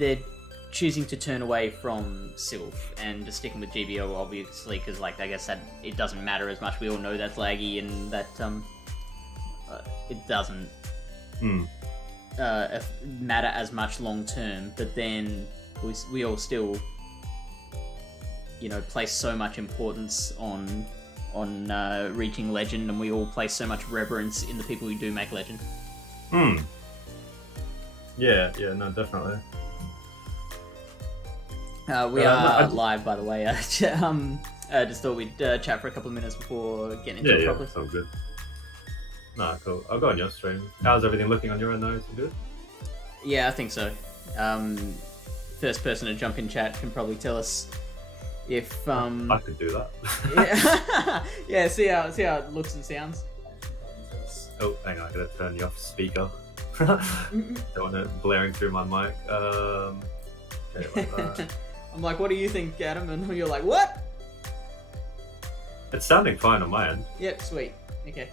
they're choosing to turn away from Sylph and just sticking with GBO, obviously, because like I guess that it doesn't matter as much. We all know that's laggy and that it doesn't matter as much long term. But then we all still, place so much importance on reaching legend, and we all place so much reverence in the people who do make legend. Yeah, no, definitely. We are live, by the way. Just thought we'd chat for a couple of minutes before getting into it properly. Yeah, sounds good. Nah, cool. I'll go on your stream. How's everything looking on your end, though? Is it good? Yeah, I think so. First person to jump in chat can probably tell us if... I could do that. yeah, see how it looks and sounds. Oh, hang on, I gotta turn you off speaker. Don't want it blaring through my mic. Okay, like that. I'm like, what do you think, Adam? And you're like, what? It's sounding fine on my end. Yep, sweet. Okay.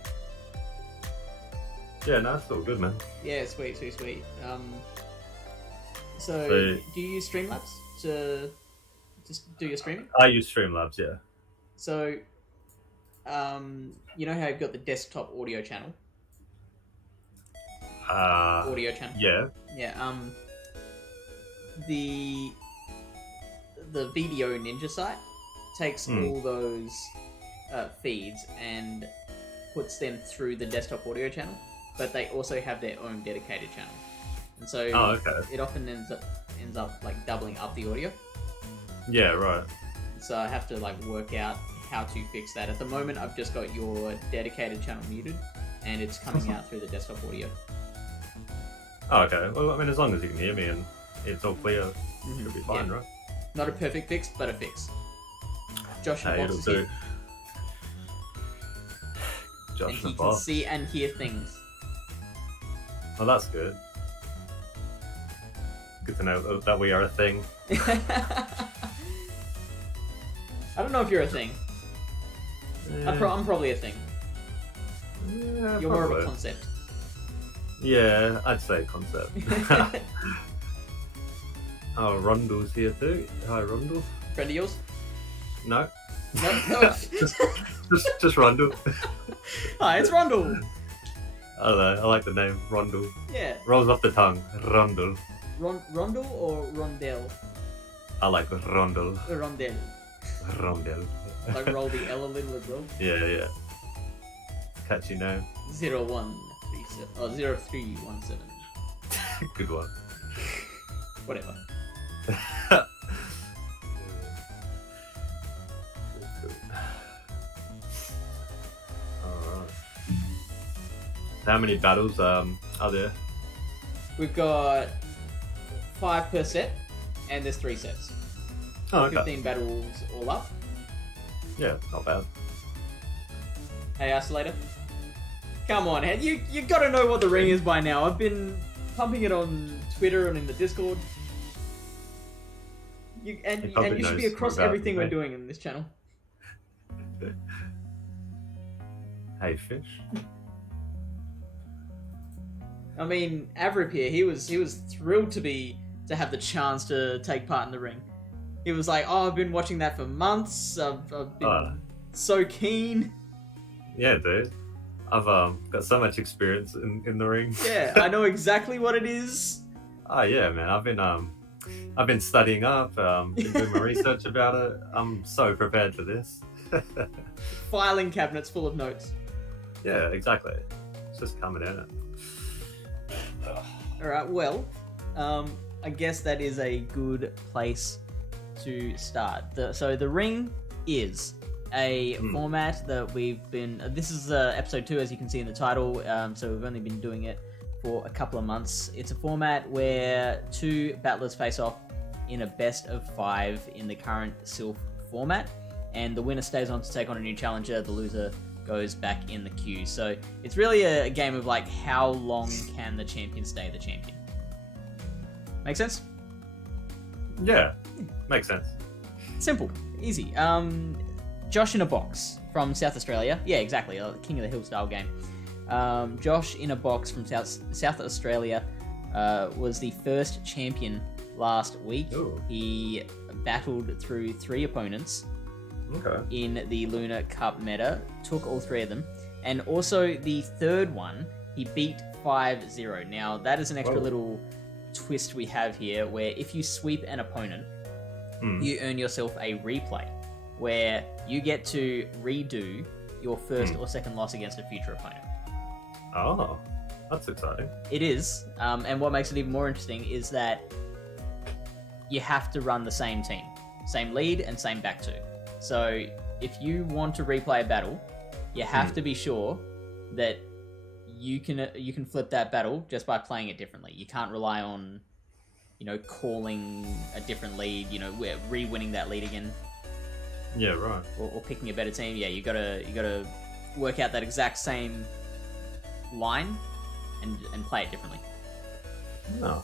Yeah, no, it's all good, man. Yeah, sweet. So do you use Streamlabs to just do your streaming? I use Streamlabs, yeah. So, you know how you've got the desktop audio channel? Audio channel. Yeah. Yeah. The Video Ninja site takes all those feeds and puts them through the desktop audio channel, but they also have their own dedicated channel, and so it often ends up like doubling up the audio. Yeah, right. So I have to like work out how to fix that. At the moment, I've just got your dedicated channel muted, and it's coming out through the desktop audio. Oh, okay. Well, I mean, as long as you can hear me and it's all clear, it'll be fine, right? Not a perfect fix, but a fix. JoshInABox it'll is do. here. Josh And he and can Bob. see and hear things. Oh, that's good. Good to know that we are a thing. I don't know if you're a thing. Yeah. I'm probably a thing. Yeah, You're more of a concept. Yeah, I'd say concept. Oh, Rondell's here too. Hi, Rondell. Friend of yours? No. No. just Rondell. Hi, it's Rondell. I don't know. I like the name Rondell. Yeah. Rolls off the tongue. Rondell. Rondell or Rondell? I like Rondell. Rondell. Rondell. Like roll the L a little as well. Yeah. Catchy name. 0137 or 0317. Good one. Whatever. Alright. How many battles are there? We've got 5 per set, and there's 3 sets. Oh, okay. 15 battles all up. Yeah, not bad. Hey, Isolator. Come on, Head. You gotta know what the ring is by now. I've been pumping it on Twitter and in the Discord. You should be across everything we're doing in this channel. Hey, Fish. I mean, Avrip here, he was thrilled to have the chance to take part in the ring. He was like, "Oh, I've been watching that for months. I've been so keen." Yeah, dude. I've got so much experience in the ring. Yeah, I know exactly what it is. Oh yeah, man. I've been studying up, been doing my research about it. I'm so prepared for this. Filing cabinets full of notes. Yeah, exactly. It's just coming in it. Alright, well, I guess that is a good place to start. So the ring is a format that we've been... This is episode 2, as you can see in the title, so we've only been doing it for a couple of months. It's a format where 2 battlers face off in a best of 5 in the current Sylph format, and the winner stays on to take on a new challenger, the loser goes back in the queue. So it's really a game of like, how long can the champion stay the champion? Make sense? Yeah, makes sense. Simple, easy. JoshInABox from South Australia. Yeah, exactly, a King of the Hill style game. JoshInABox from South Australia was the first champion last week. Ooh. He battled through 3 opponents in the Lunar Cup meta, took all 3 of them, and also the third one, he beat 5-0. Now, that is an extra little twist we have here, where if you sweep an opponent, you earn yourself a replay, where you get to redo your first or second loss against a future opponent. Oh, that's exciting. It is, and what makes it even more interesting is that you have to run the same team, same lead and same back two. So if you want to replay a battle, you have to be sure that you can flip that battle just by playing it differently. You can't rely on, calling a different lead, re-winning that lead again. Yeah, right. Or picking a better team. Yeah, you gotta work out that exact same line and play it differently. No,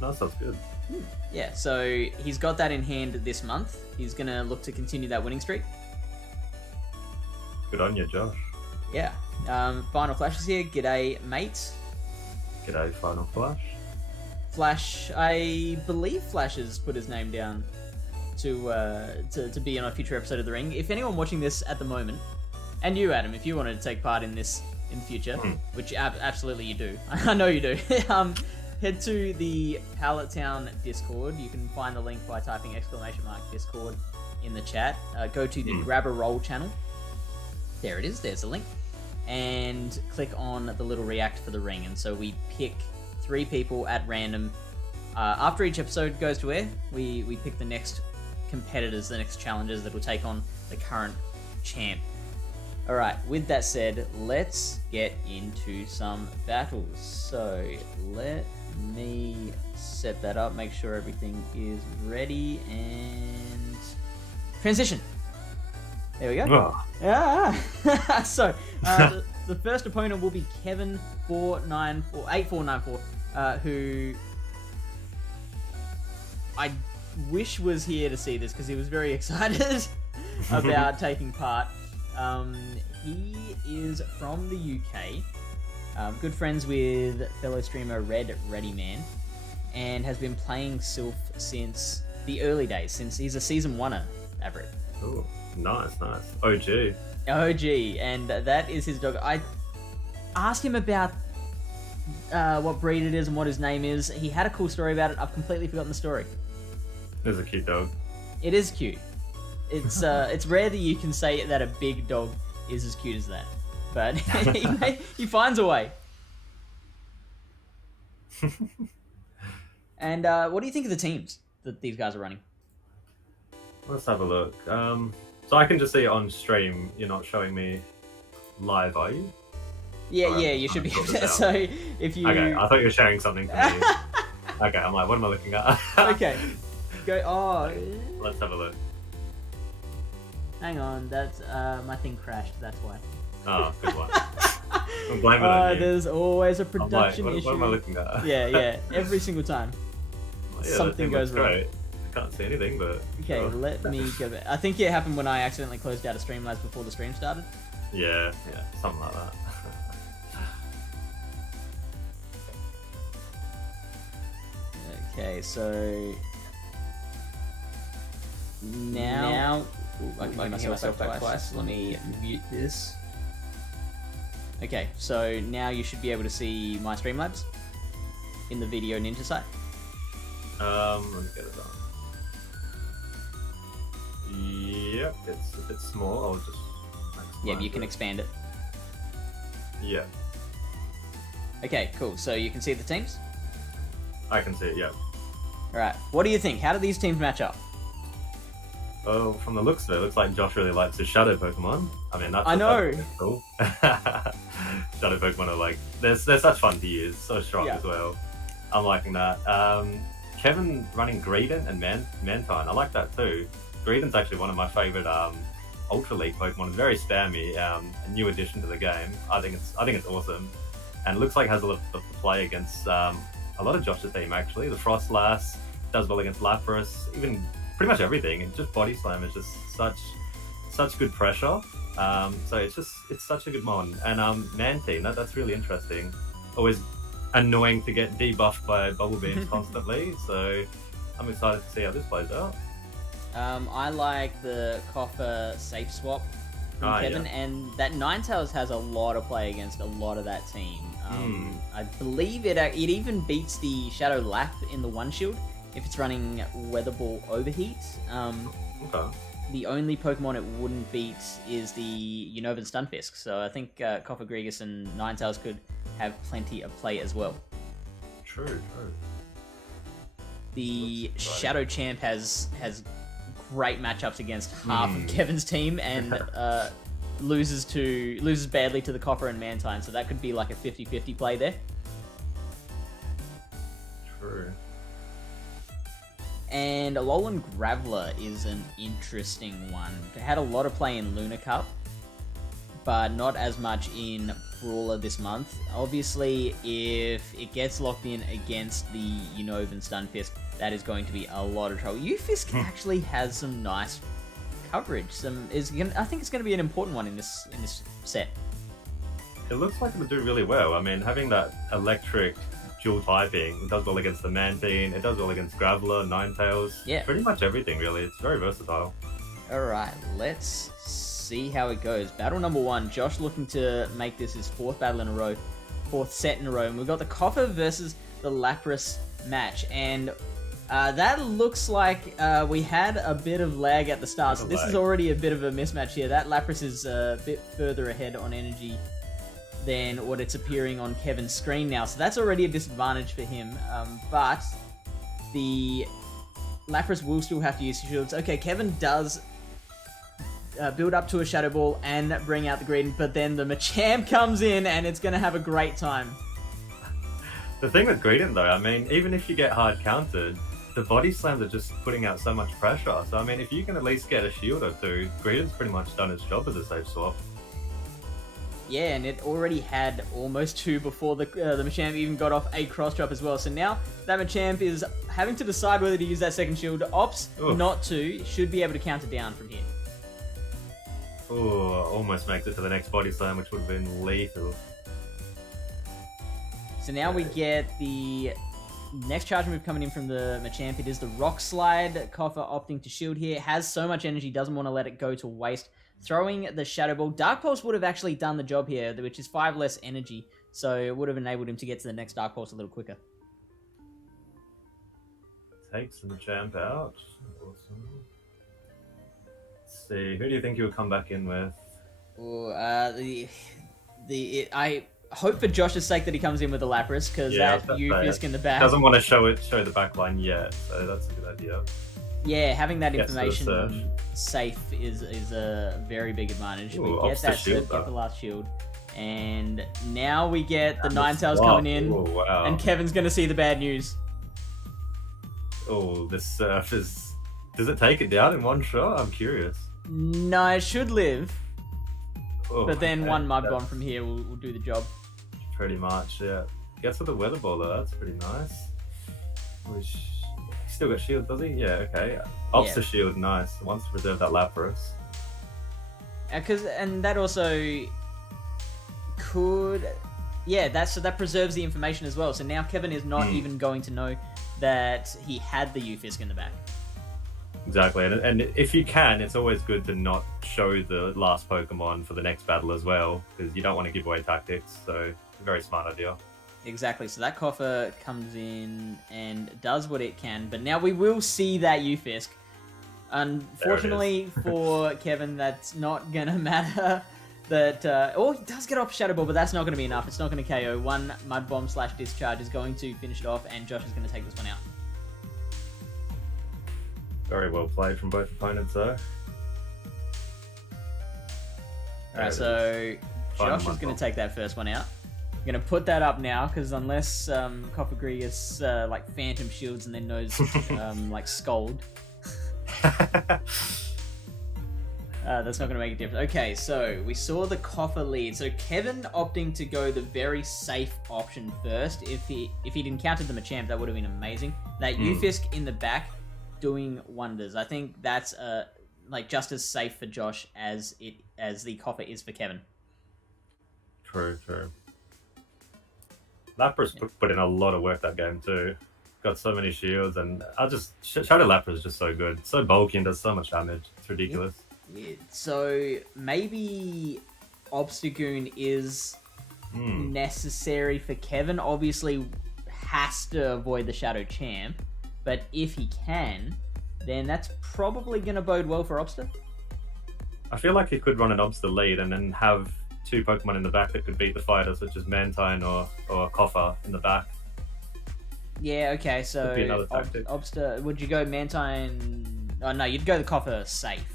that sounds good. Yeah, so he's got that in hand this month. He's gonna look to continue that winning streak. Good on you, Josh. Yeah. Final Flash is here. G'day, mate. G'day, Final Flash. Flash, I believe Flash has put his name down to be on a future episode of The Ring. If anyone watching this at the moment, and you, Adam, if you wanted to take part in this in the future, which absolutely you do, I know you do, head to the Pallet Town Discord. You can find the link by typing !Discord in the chat. Go to the Grab a Roll channel. There it is. There's the link. And click on the little react for the ring. And so we pick 3 people at random. After each episode goes to air, we pick the next competitors, the next challengers that will take on the current champ. Alright, with that said, let's get into some battles. So let me set that up, make sure everything is ready, and transition. There we go. Oh. So, the first opponent will be Kevin 8494, who I wish was here to see this because he was very excited about taking part. He is from the UK, good friends with fellow streamer Red Readyman, and has been playing Sylph since the early days, since he's a season 1er, Everett. Ooh, nice. OG, and that is his dog. I asked him about what breed it is and what his name is. He had a cool story about it. I've completely forgotten the story. It's a cute dog. It is cute. It's it's rare that you can say that a big dog is as cute as that, but he finds a way. And what do you think of the teams that these guys are running? Let's have a look. So I can just see it on stream. You're not showing me live, are you? Yeah, you should be. So if you... Okay, I thought you were sharing something for me. Okay, I'm like, what am I looking at? Okay, go. Oh, let's have a look. Hang on, that's my thing crashed. That's why. Oh, good one. I'm blaming it on you. There's always a production issue. What am I looking at? Yeah, every single time. Something goes wrong. Great. I can't see anything, but okay, sure. Let me go back. I think it happened when I accidentally closed out a Streamlabs before the stream started. Yeah, something like that. Okay, so now I can hear myself back twice. Let me mute this. Okay, so now you should be able to see my Streamlabs in the video ninja site. Let me get it on. Yep, it's a bit small. I'll just. Yeah, but you can expand it. Yeah. Okay, cool. So you can see the teams? I can see it, yeah. Alright, what do you think? How do these teams match up? Well, from the looks of it looks like Josh really likes his shadow Pokemon. I mean, that's cool. Shadow Pokemon are like, they're such fun to use, so strong as well. I'm liking that. Kevin running Greedent and Mantine, I like that too. Greedent's actually one of my favorite Ultra League Pokemon. It's very spammy, a new addition to the game. I think it's awesome, and it looks like it has a lot of play against a lot of Josh's team actually. The Frostlass does well against Lapras, even pretty much everything, and just Body Slam is just such good pressure. So it's such a good mon. And Mantine, that's really interesting. Always annoying to get debuffed by bubble beams constantly. So I'm excited to see how this plays out. I like the Coffer safe swap from Kevin, and that Ninetales has a lot of play against a lot of that team. I believe it even beats the Shadow Lap in the one shield if it's running Weather Ball Overheat. Okay. The only Pokemon it wouldn't beat is the Unova and Stunfisk, so I think Coffer Grigus and Ninetales could have plenty of play as well. True. The Shadow Champ has great matchups against half of Kevin's team, and loses badly to the Coffer and Mantine, so that could be like a 50-50 play there. True. And Alolan Graveler is an interesting one. It had a lot of play in Luna Cup, but not as much in Brawler this month. Obviously, if it gets locked in against the Unova and Stunfisk, that is going to be a lot of trouble. Ufisk actually has some nice coverage. I think it's going to be an important one in this set. It looks like it would do really well. I mean, having that electric dual typing, it does well against the Mantine, it does well against Graveler, Ninetales. Yeah. Pretty much everything, really. It's very versatile. Alright, let's see how it goes. Battle number 1. Josh looking to make this his 4th battle in a row. 4th set in a row. And we've got the Coffer versus the Lapras match. And that looks like we had a bit of lag at the start. So this is already a bit of a mismatch here. That Lapras is a bit further ahead on energy than what it's appearing on Kevin's screen now. So that's already a disadvantage for him. But the Lapras will still have to use shields. Okay, Kevin does build up to a Shadow Ball and bring out the Greedent, but then the Machamp comes in and it's going to have a great time. The thing with Greedent, though, I mean, even if you get hard countered, the body slams are just putting out so much pressure. So, I mean, if you can at least get a shield or two, Greedent's pretty much done its job as a safe swap. Yeah, and it already had almost 2 before the Machamp even got off a cross drop as well. So now that Machamp is having to decide whether to use that second shield. Opts not to, should be able to counter down from here. Oh, almost makes it to the next body slam, which would have been lethal. So now we get the next charge move coming in from the Machamp. It is the Rock Slide. Coffer opting to shield here. Has so much energy, doesn't want to let it go to waste. Throwing the Shadow Ball. Dark Pulse would have actually done the job here, which is 5 less energy. So it would have enabled him to get to the next Dark Pulse a little quicker. Takes the Machamp out. Awesome. Let's see. Who do you think you'll come back in with? Ooh, I hope for Josh's sake that he comes in with the Lapras, because that Ufisk in the back doesn't want to show the back line yet, so that's a good idea. Yeah, having that information safe is a very big advantage. Ooh, we get that shield, get the last shield, and now we get the Ninetales coming in. Ooh, wow. And Kevin's gonna see the bad news. Oh, this surf is... Does it take it down in one shot? I'm curious. No, it should live. Oh, but then one Mud Bomb from here will do the job. Pretty much, yeah. Gets with the Weather Ball though, that's pretty nice. Still got shield, does he? Yeah, okay. Opts to shield, nice. Wants to preserve that Lapras. And that also could... Yeah, that preserves the information as well. So now Kevin is not even going to know that he had the Ufisk in the back. Exactly, and if you can, it's always good to not show the last Pokemon for the next battle as well, because you don't want to give away tactics, so very smart idea. Exactly, so that Coffer comes in and does what it can, but now we will see that Ufisk. Unfortunately for Kevin, that's not going to matter. He does get off Shadow Ball, but that's not going to be enough. It's not going to KO. One Mud Bomb / Discharge is going to finish it off, and Josh is going to take this one out. Very well played from both opponents, though. Alright, so Josh is going to take that first one out. I'm going to put that up now, because unless Coffer Grigus Phantom Shields and then knows Scold, that's not going to make a difference. Okay, so we saw the Coffer lead. So Kevin opting to go the very safe option first. If he'd encountered the Machamp, that would have been amazing. That Ufisk in the back doing wonders. I think that's just as safe for Josh as the Coffer is for Kevin. True. Lapras put in a lot of work that game too. Got so many shields, and Shadow Lapras is just so good, so bulky and does so much damage. It's ridiculous. So maybe Obstagoon is necessary for Kevin. Obviously, has to avoid the Shadow Champ, but if he can, then that's probably going to bode well for Obsta. I feel like he could run an Obsta lead and then have two Pokemon in the back that could beat the fighter, such as Mantine or Koffa in the back. Yeah, okay, so Obsta, would you go Mantine? Oh no, you'd go the Koffa safe.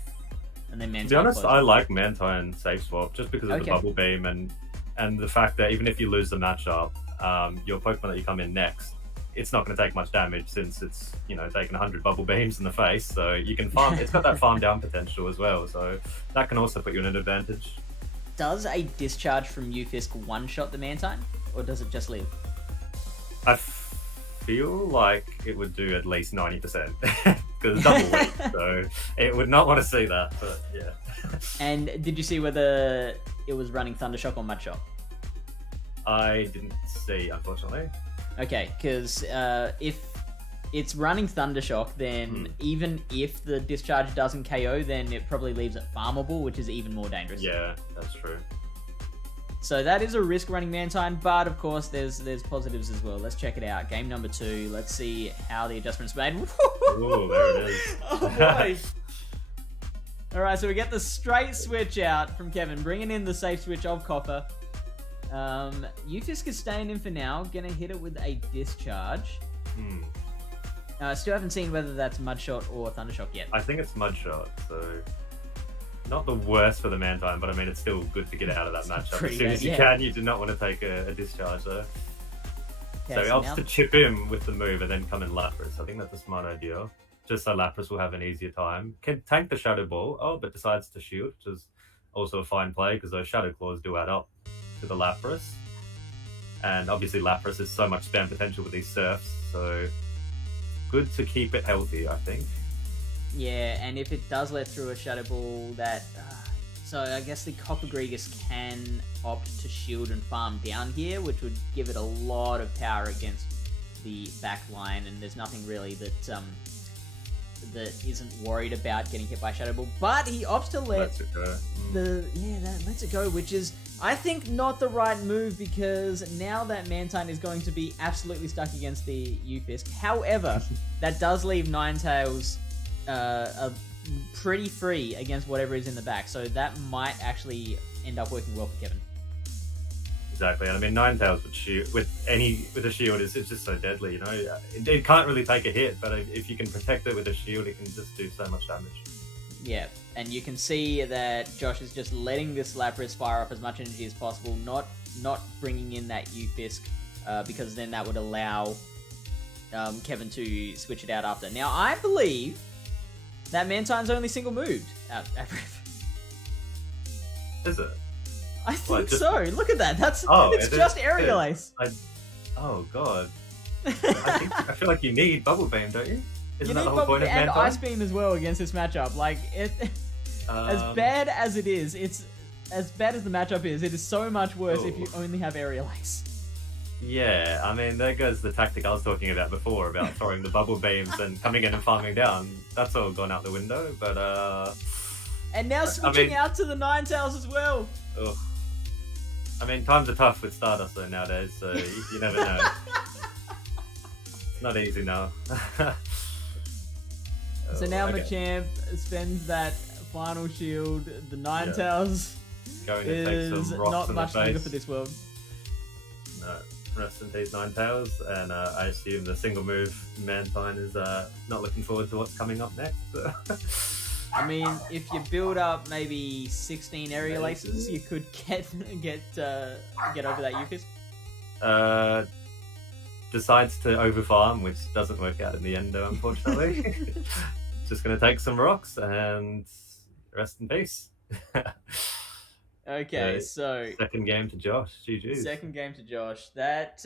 And then Mantine. To be honest, I like Mantine safe swap just because of the Bubble Beam and the fact that even if you lose the matchup, your Pokemon that you come in next, it's not going to take much damage since it's, you know, taking 100 Bubble Beams in the face, so you can farm. It's got that farm down potential as well, so that can also put you in an advantage. Does a Discharge from Ufisk one-shot the Mantine, or does it just live? I feel like it would do at least 90%, because it's double weight, so it would not want to see that, but yeah. And did you see whether it was running Thundershock or Mudshot? I didn't see, unfortunately. Okay, because if it's running Thundershock, then even if the Discharge doesn't KO, then it probably leaves it farmable, which is even more dangerous. Yeah, that's true. So that is a risk running Mantine, but of course there's positives as well. Let's check it out. Game number 2. Let's see how the adjustments made. Ooh, there it is. Oh boy. Alright, so we get the straight switch out from Kevin, bringing in the safe switch of Koffa. Ufisk is staying in for now, gonna hit it with a Discharge. Still haven't seen whether that's Mudshot or Thundershock yet. I think it's Mudshot, so not the worst for the Mantine, but I mean, it's still good to get out of that matchup. As soon as you can, you do not want to take a Discharge though. So he opts to chip him with the move and then come in Lapras. I think that's a smart idea. Just so Lapras will have an easier time. Can tank the Shadow Ball, but decides to shield, which is also a fine play because those Shadow Claws do add up to the Lapras. And obviously Lapras has so much spam potential with these Surfs, so good to keep it healthy, I think. Yeah, and if it does let through a Shadow Ball, that... so I guess the Coppergregus can opt to shield and farm down here, which would give it a lot of power against the back line, and there's nothing really that isn't worried about getting hit by Shadow Ball. But he opts to let lets it go. that lets it go, which is, I think, not the right move, because now that Mantine is going to be absolutely stuck against the Ufisk. However, that does leave Ninetales pretty free against whatever is in the back, so that might actually end up working well for Kevin. Exactly, and I mean Ninetales with a shield is just so deadly, you know. It can't really take a hit, but if you can protect it with a shield, it can just do so much damage. Yeah, and you can see that Josh is just letting this Lapras fire off as much energy as possible, not bringing in that Ufisk, because then that would allow Kevin to switch it out after. Now, I believe that Mantine's only single moved at Riff. Is it? I think so. Look at that. It's just Aerial Ace. Oh god. I feel like you need Bubble Beam, don't you? Isn't that the whole point of and Mantine? Ice Beam as well against this matchup. Like as bad as it is, it's as bad as the matchup is. It is so much worse if you only have Aerial Ace. Yeah, I mean, there goes the tactic I was talking about before, about throwing the Bubble Beams and coming in and farming down. That's all gone out the window, but and now switching out to the Ninetales as well. Ugh. I mean, times are tough with Stardust though nowadays, so you never know. It's not easy now. So now Machamp spends that final shield. The Ninetales is not much longer for this world. No, rest in peace Ninetales, and I assume the single move Mantine is not looking forward to what's coming up next. I mean, if you build up maybe 16 Aerial Aces, you could get over that Ufisk. Decides to overfarm, which doesn't work out in the end, unfortunately. Just going to take some rocks and rest in peace. Okay, so second game to Josh. GG's. Second game to Josh. That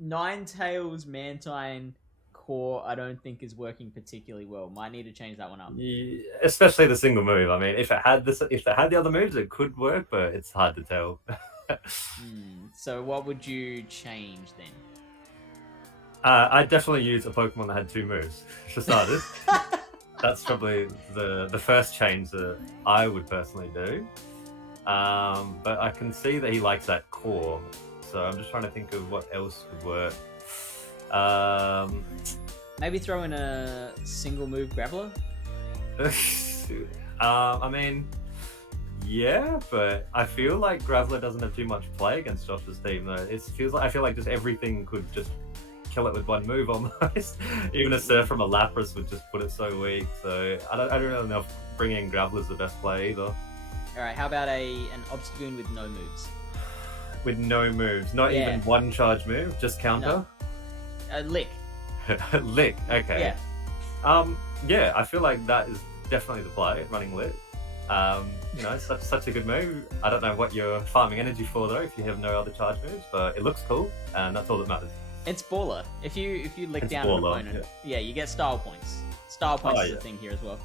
Ninetales Mantine core, I don't think is working particularly well. Might need to change that one up. Yeah, especially the single move. I mean, if it had the other moves, it could work, but it's hard to tell. So what would you change then? I'd definitely use a Pokemon that had 2 moves for starters. That's probably the first change that I would personally do. But I can see that he likes that core, so I'm just trying to think of what else would work. Maybe throw in a single move Graveler? I mean, yeah, but I feel like Graveler doesn't have too much play against Josh's team though. I feel like just everything could just kill it with 1 move almost. Even a Surf from a Lapras would just put it so weak. So I don't really know if bringing Graveler's the best play either. Alright, how about an Obstagoon with no moves? With no moves, not even 1 charge move, just counter? No. Lick. Lick, okay. Yeah. Yeah, I feel like that is definitely the play, running Lick. You know, such a good move. I don't know what you're farming energy for though, if you have no other charge moves, but it looks cool, and that's all that matters. It's Brawler. If you lick down an opponent, you get style points. Style points is a thing here as well.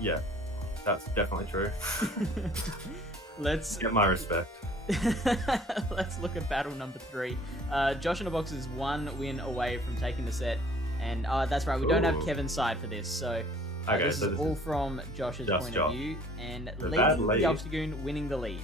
Yeah, that's definitely true. Let's get my respect. Let's look at battle number 3. JoshInABox is 1 win away from taking the set, and that's right, we don't have Kevin's side for this, so this is all from Josh's point of view, and leading the Obstagoon, winning the lead.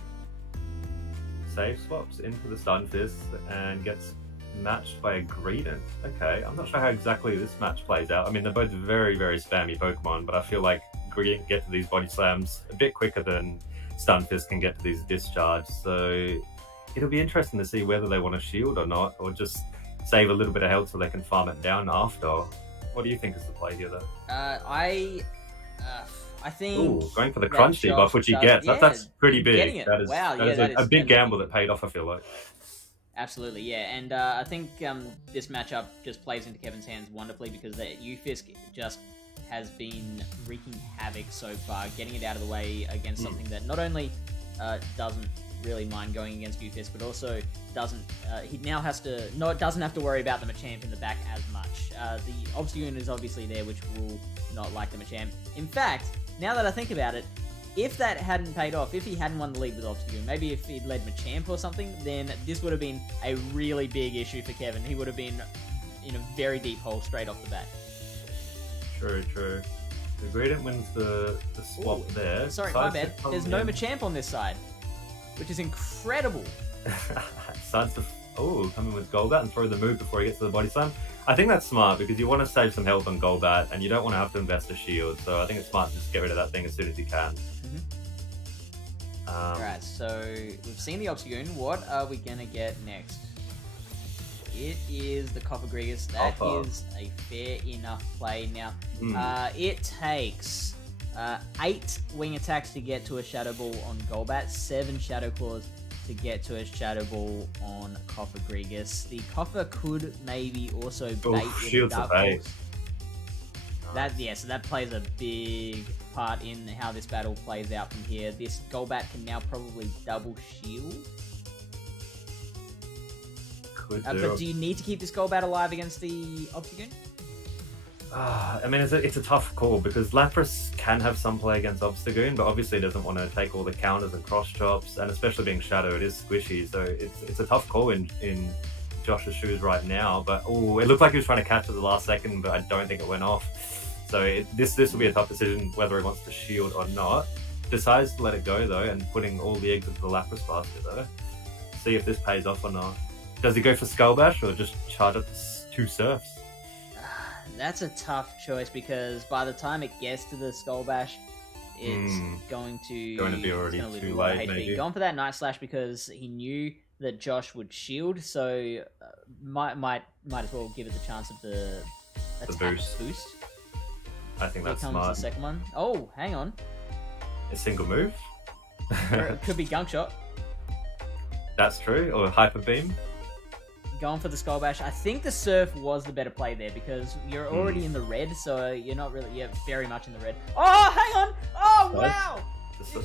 Save swaps into the Stunfisk and gets matched by a Greedent. Okay, I'm not sure how exactly this match plays out. I mean, they're both very, very spammy Pokemon, but I feel like Greedent get to these body slams a bit quicker than Stunfisk can get to these discharge, so it'll be interesting to see whether they want to shield or not, or just save a little bit of health so they can farm it down after. What do you think is the play here, though? I think... Ooh, going for the crunch debuff, which he gets. That's pretty big. That is, that is a big gamble that paid off, I feel like. Absolutely, yeah. And I think this matchup just plays into Kevin's hands wonderfully because Ufisk just has been wreaking havoc so far, getting it out of the way against something that not only doesn't really mind going against Ufisk, but also doesn't doesn't have to worry about the Machamp in the back as much. The Obstagoon is obviously there, which will not like the Machamp. In fact, now that I think about it, if that hadn't paid off, if he hadn't won the lead with Obstagoon, maybe if he'd led Machamp or something, then this would have been a really big issue for Kevin. He would have been in a very deep hole straight off the bat. True. The Greedent wins the swap there. Sorry, my bad. There's no Machamp on this side, which is incredible. Decides to come in with Golbat and throw the move before he gets to the body slam. I think that's smart because you want to save some health on Golbat and you don't want to have to invest a shield. So I think it's smart to just get rid of that thing as soon as you can. Alright, so we've seen the Obstagoon. What are we going to get next? It is the Coppergrigus. That is a fair enough play. Now, it takes 8 wing attacks to get to a Shadow Ball on Golbat, 7 Shadow Claws to get to a Shadow Ball on Coppergrigus. The Copper could maybe also bait with a Dark Pulse. So that plays a big part in how this battle plays out from here. This Golbat can now probably double shield. But do you need to keep this Golbat alive against the Obstagoon? I mean, it's a tough call because Lapras can have some play against Obstagoon, but obviously doesn't want to take all the counters and cross chops, and especially being Shadow, it is squishy, so it's a tough call in Josh's shoes right now. But it looked like he was trying to catch it at the last second, but I don't think it went off. So this will be a tough decision whether he wants to shield or not. Decides to let it go though, and putting all the eggs into the Lapras basket though. See if this pays off or not. Does he go for Skull Bash or just charge up 2 Surfs? That's a tough choice because by the time it gets to the Skull Bash, it's going to be already too late. Maybe gone for that Night Slash because he knew that Josh would shield, so might as well give it the chance of the attack boost. I think that's smart. Here comes the second one. Oh, hang on. A single move. Or it could be Gunk Shot. That's true, or Hyper Beam. Going for the Skull Bash. I think the Surf was the better play there because you're already in the red, so you're not really, very much in the red. Oh, hang on! Oh, wow!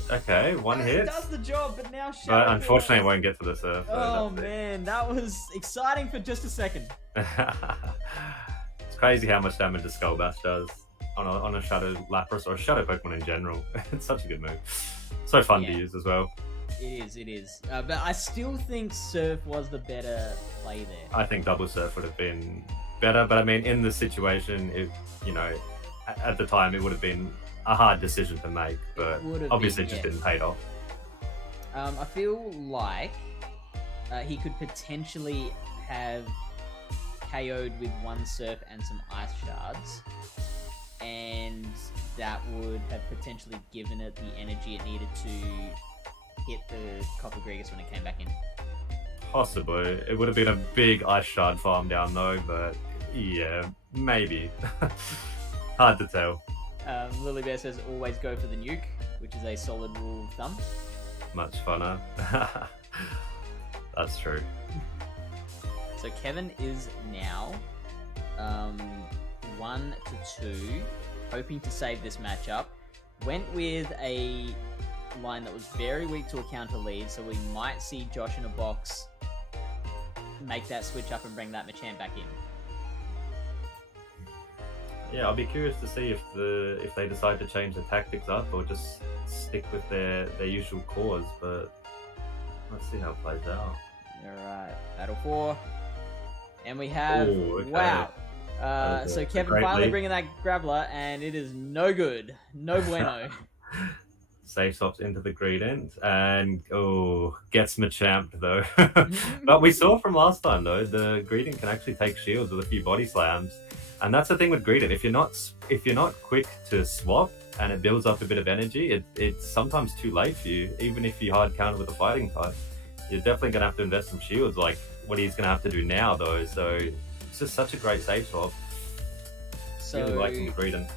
Okay, one hit. It does the job, but now Shadow. But unfortunately, it won't get to the Surf. Oh, man, that was exciting for just a second. It's crazy how much damage the Skull Bash does on a Shadow Lapras or a Shadow Pokemon in general. It's such a good move. So fun to use as well. It is. But I still think Surf was the better play there. I think double Surf would have been better, but I mean, in the situation, at the time, it would have been a hard decision to make, but obviously it just didn't pay off. I feel like he could potentially have KO'd with one Surf and some Ice Shards, and that would have potentially given it the energy it needed to hit the Copper Gregus when it came back in. Possibly. It would have been a big Ice Shard farm down though, but yeah, maybe. Hard to tell. Lily Bear says always go for the nuke, which is a solid rule of thumb. Much funner. That's true. So Kevin is now 1-2, hoping to save this matchup. Went with a line that was very weak to a counter lead, so we might see JoshInABox make that switch up and bring that Machamp back in. Yeah, I'll be curious to see if they decide to change the tactics up or just stick with their usual cores, but let's see how it plays out. Alright, Battle 4. And we have... Ooh, okay. Wow. So Kevin finally bringing that Graveler, and it is no good. No bueno. Safe swaps into the Greedent, and gets Machamp though. But we saw from last time though, the Greedent can actually take shields with a few body slams. And that's the thing with Greedent. If you're not quick to swap and it builds up a bit of energy, it's sometimes too late for you. Even if you hard counter with a fighting type, you're definitely gonna have to invest some shields, like what he's gonna have to do now though. So it's just such a great safe swap. So really liking the Greedent.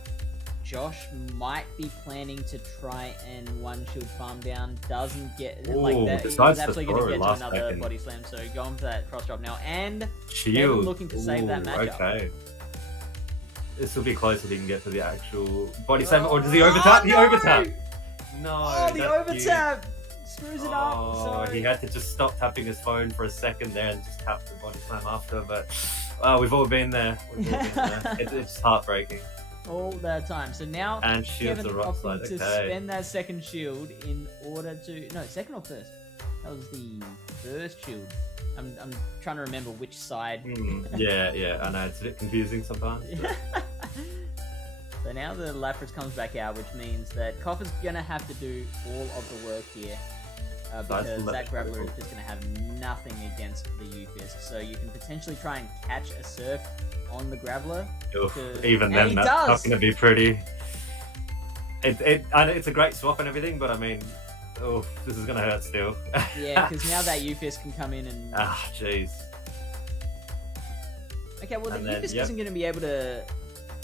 Josh might be planning to try and one shield farm down. Doesn't get that. He's absolutely going to get to another body slam. So going for that cross drop now, and shield looking to save that matchup. Okay. This will be close if he can get to the actual body slam, or does he overtap? He overtap. No. Oh, the overtap screws it up. Oh, he had to just stop tapping his phone for a second there and just tap the body slam after. But we've all been there. It's heartbreaking. All the time. So now and shields Kevin the rock slide. to spend that second shield in order to... No, second or first? That was the first shield. I'm trying to remember which side. Yeah, I know. It's a bit confusing sometimes. So now the Lapras comes back out, which means that Coffer's going to have to do all of the work here. Because that Graveler is just going to have nothing against the U-Fist. So you can potentially try and catch a Surf on the Graveler. Even then, that's not going to be pretty. It's a great swap and everything, but I mean, this is going to hurt still. Yeah, because now that U-Fist can come in and... jeez. Okay, well, the U-Fist isn't going to be able to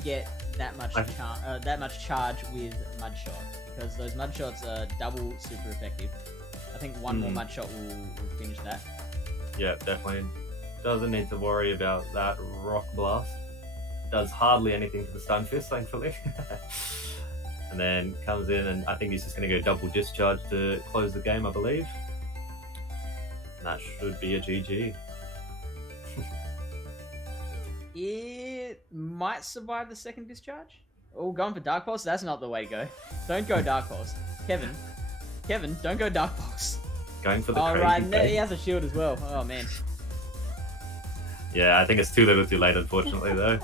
get that much charge with Mud Shot, because those Mud Shots are double super effective. I think one more Mud Shot will finish that. Yeah, definitely. Doesn't need to worry about that Rock Blast. Does hardly anything to the Stun Fist, thankfully. And then comes in, and I think he's just going to go double Discharge to close the game, I believe. And that should be a GG. It might survive the second Discharge. Oh, going for Dark Pulse? That's not the way to go. Don't go Dark Pulse. Kevin, don't go Dark Pulse. Going for the crazy right, he has a shield as well. Oh, man. Yeah, I think it's too little too late, unfortunately, though.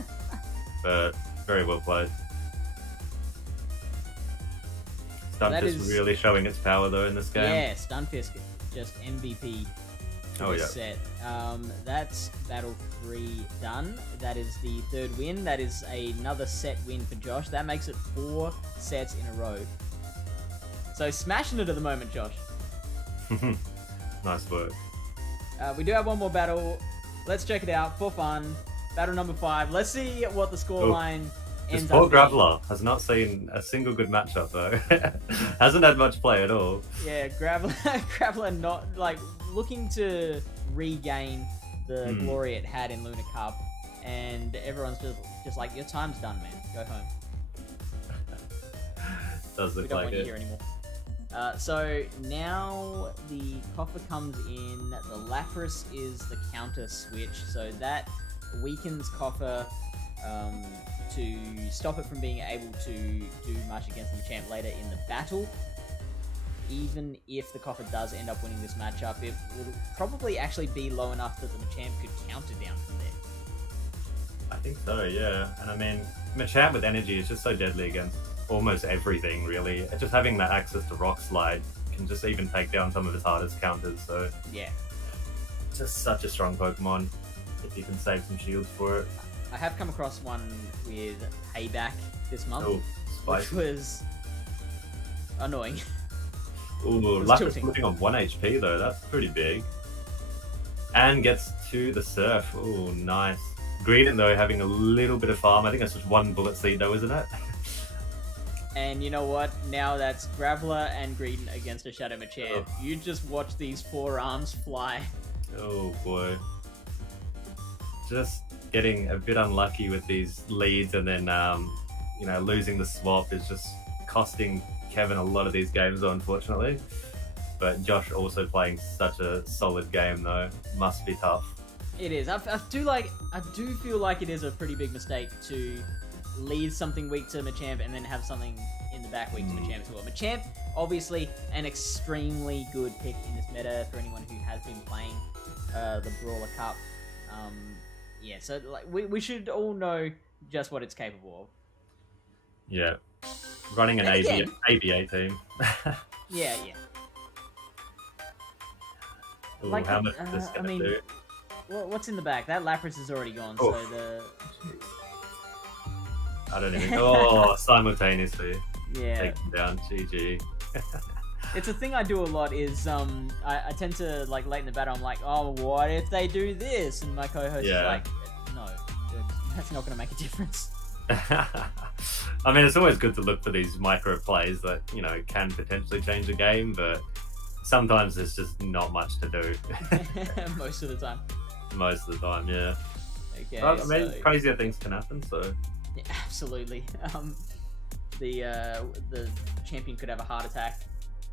But very well played. Stunfisk really showing its power, though, in this game. Yeah, Stunfisk just MVP for this set. That's Battle 3 done. That is the third win. That is another set win for Josh. That makes it 4 sets in a row. So smashing it at the moment, Josh. Nice work. We do have one more battle. Let's check it out for fun. Battle number 5. Let's see what the scoreline ends up being. Poor Graveler has not seen a single good matchup though. Hasn't had much play at all. Yeah, Graveler not looking to regain the glory it had in Luna Cup, and everyone's just like, your time's done, man. Go home. Does look we don't like want it. You here anymore. So now the Coffer comes in, the Lapras is the counter switch, so that weakens Coffer to stop it from being able to do much against the Machamp later in the battle. even if the Coffer does end up winning this matchup, it will probably actually be low enough that the Machamp could counter down from there. I think so, yeah. And I mean, Machamp with energy is just so deadly against almost everything, really. Just having that access to Rock Slide can just even take down some of his hardest counters, so... Yeah. Just such a strong Pokemon, if you can save some shields for it. I have come across one with Payback this month, spicy. Which was annoying. Ooh, Lapras living on 1 HP though, that's pretty big. And gets to the Surf. Ooh, nice. Greedent though, having a little bit of farm. I think that's just 1 Bullet Seed though, isn't it? And you know what? Now that's Graveler and Greedent against a Shadow Machamp. Oh. You just watch these 4 arms fly. Oh boy. Just getting a bit unlucky with these leads, and then you know, losing the swap is just costing Kevin a lot of these games, unfortunately. But Josh also playing such a solid game though. Must be tough. It is. I do feel like it is a pretty big mistake to lead something weak to Machamp and then have something in the back weak to Machamp as well. Machamp, obviously an extremely good pick in this meta for anyone who has been playing the Brawler Cup. Yeah, so like we should all know just what it's capable of. Yeah, running an ABA team. Yeah. Ooh, like, how much is this gonna do? What's in the back? That Lapras is already gone, so the... I don't even... Oh, simultaneously. Yeah. Take them down, GG. It's a thing I do a lot is, I tend to, like, late in the battle, I'm like, oh, what if they do this? And my co-host is like, no, that's not going to make a difference. I mean, it's always good to look for these micro plays that, you know, can potentially change a game, but sometimes there's just not much to do. Most of the time. Most of the time, yeah. Okay, well, I mean, crazier things can happen, so... Yeah, absolutely. The champion could have a heart attack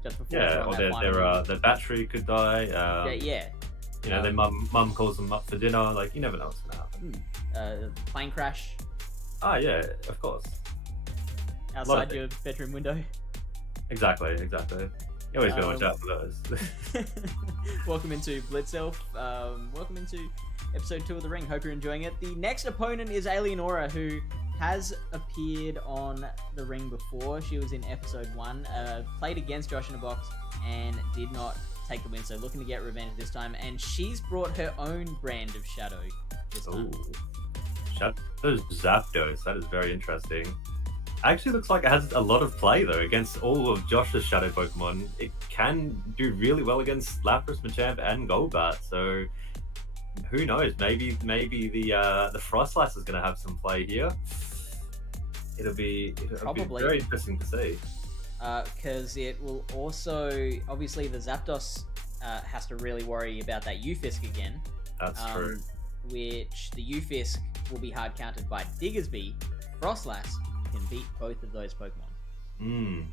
just before. Yeah, or their battery could die. Yeah. You know, their mum calls them up for dinner. Like, you never know what's gonna happen. Plane crash. Ah, yeah, of course. Outside your bedroom window. Exactly. You always gotta watch out for those. Welcome into Blitzelf. Welcome into episode 2 of The Ring. Hope you're enjoying it. The next opponent is Alienora, who has appeared on The Ring before. She was in episode 1, played against JoshInABox, and did not take the win, so looking to get revenge this time. And she's brought her own brand of Shadow this time. Shadow Zapdos, that is very interesting. Actually looks like it has a lot of play though against all of Josh's Shadow Pokemon. It can do really well against Lapras, Machamp, and Golbat, so who knows? Maybe the Frostlass is going to have some play here. It'll be very interesting to see. Because it will also, obviously the Zapdos has to really worry about that Ufisk again. That's true. Which the Ufisk will be hard countered by Diggersby. Frostlass can beat both of those Pokemon.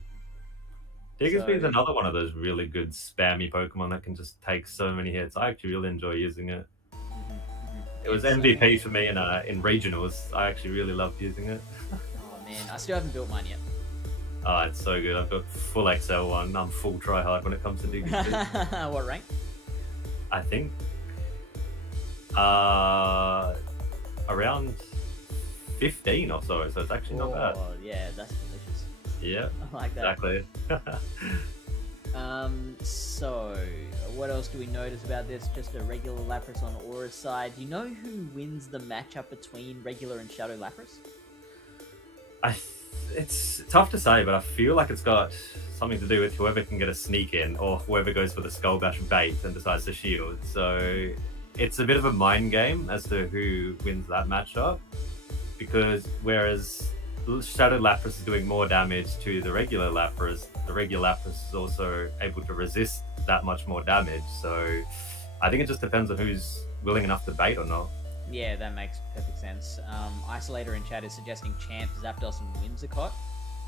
Diggersby is another one of those really good spammy Pokemon that can just take so many hits. I actually really enjoy using it. It was MVP for me in regionals. I actually really loved using it. Oh man, I still haven't built mine yet. Oh, it's so good. I've got full XL one. I'm full tryhard when it comes to Diggersby. What rank? I think around 15 or so. So it's actually not bad. Oh yeah, that's delicious. Yeah, I like that. Exactly. So what else do we notice about this? Just a regular Lapras on Aura's side. Do you know who wins the matchup between regular and Shadow Lapras? It's tough to say, but I feel like it's got something to do with whoever can get a sneak in, or whoever goes for the Skull Bash bait and decides to shield. So it's a bit of a mind game as to who wins that matchup, because whereas Shadow Lapras is doing more damage to the regular Lapras is also able to resist that much more damage. So I think it just depends on who's willing enough to bait or not. Yeah, that makes perfect sense. Isolator in chat is suggesting Champ, Zapdos, and Whimsicott.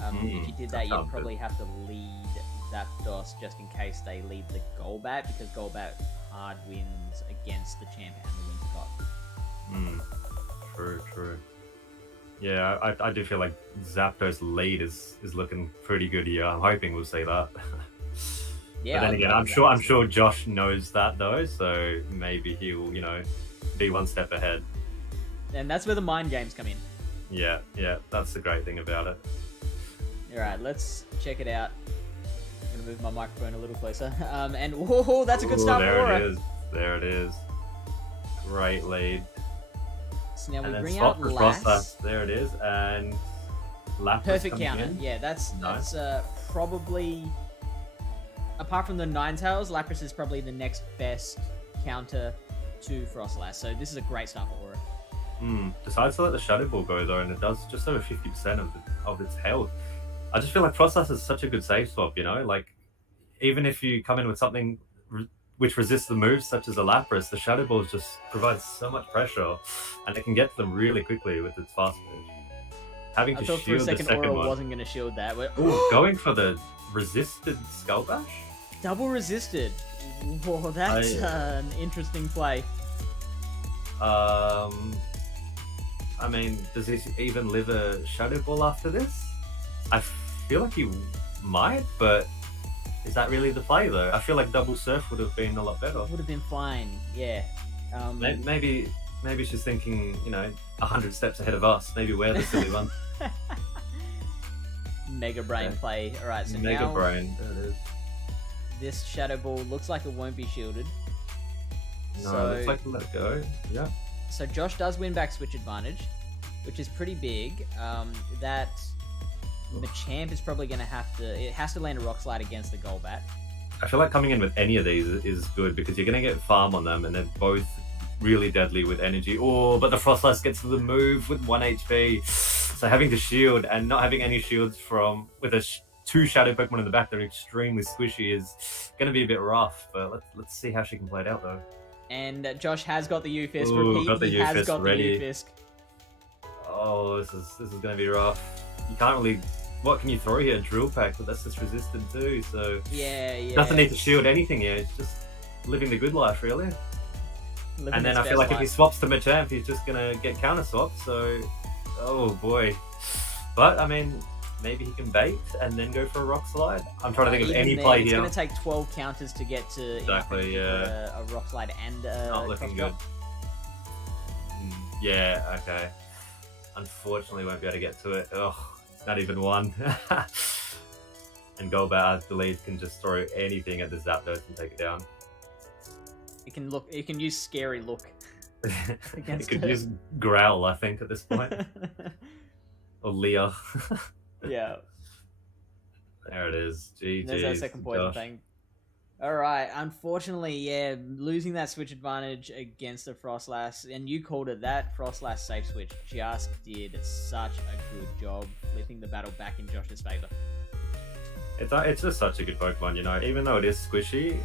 If you did that, you'd probably have to lead Zapdos just in case they lead the Golbat, because Golbat hard wins against the Champ and the Whimsicott. True. Yeah, I do feel like Zapdos' lead is looking pretty good here. I'm hoping we'll see that. Yeah. But then again, I'm sure Josh knows that though, so maybe he'll, be one step ahead. And that's where the mind games come in. Yeah, that's the great thing about it. All right, let's check it out. I'm gonna move my microphone a little closer. And whoa, that's a good start for Aura. There it is. Great lead. So now we and bring out Lass. There it is, and Lapras. Perfect counter. Yeah, that's probably, apart from the Ninetales, Lapras is probably the next best counter to Frostlass. So this is a great start for Aura. Decides to let the Shadow Ball go though, and it does just over 50% of its health. I just feel like Frostlass is such a good save swap, like even if you come in with something which resists the moves such as a Lapras, the Shadow Ball just provides so much pressure, and it can get to them really quickly with its fast move. Having to shield the second Aura one. wasn't going to shield that. Ooh, going for the resisted Skull Bash? Double resisted. Whoa, that's an interesting play. I mean, does he even live a Shadow Ball after this? I feel like he might, but is that really the play though? I feel like Double Surf would have been a lot better. Would have been fine, yeah. Maybe she's thinking, 100 steps ahead of us. Maybe we're the silly one. Mega Brain play. All right, so Mega now Brain. There it is. This Shadow Ball looks like it won't be shielded. No, it looks like to let it go. Yeah. So Josh does win back switch advantage, which is pretty big. That Machamp is probably going to it has to land a Rock Slide against the Golbat. I feel like coming in with any of these is good because you're going to get farm on them, and they're both really deadly with energy. Oh, but the Frostlass gets the move with 1 HP. So having to shield and not having any shields with two Shadow Pokemon in the back that are extremely squishy is going to be a bit rough. But let's see how she can play it out though. And Josh has got the U-Fist. Ooh, got the he U-Fist has got ready. the U-Fist. Oh, this is going to be rough. You can't really... What can you throw here? Drill Pack, but that's just resistant too, so... Yeah. Doesn't need to shield anything here. It's just living the good life, really. And then I feel like if he swaps to Machamp, he's just going to get counter swapped, so... Oh, boy. But, I mean, maybe he can bait and then go for a Rock Slide. I'm trying to think of any play here. It's going to take 12 counters to get to... Exactly, yeah. A Rock Slide and not looking good. Yeah, okay. Unfortunately, won't be able to get to it. Ugh. Not even one. And Golbat, I believe, can just throw anything at the Zapdos and take it down. It can use Scary Look. It could use Growl, I think, at this point. Or Leah. Yeah. There it is. GG. There's that second poison thing. Alright, unfortunately, yeah, losing that switch advantage against the Frostlass, and you called it, that Frostlass safe switch just did such a good job flipping the battle back in Josh's favour. It's just such a good Pokemon, even though it is squishy.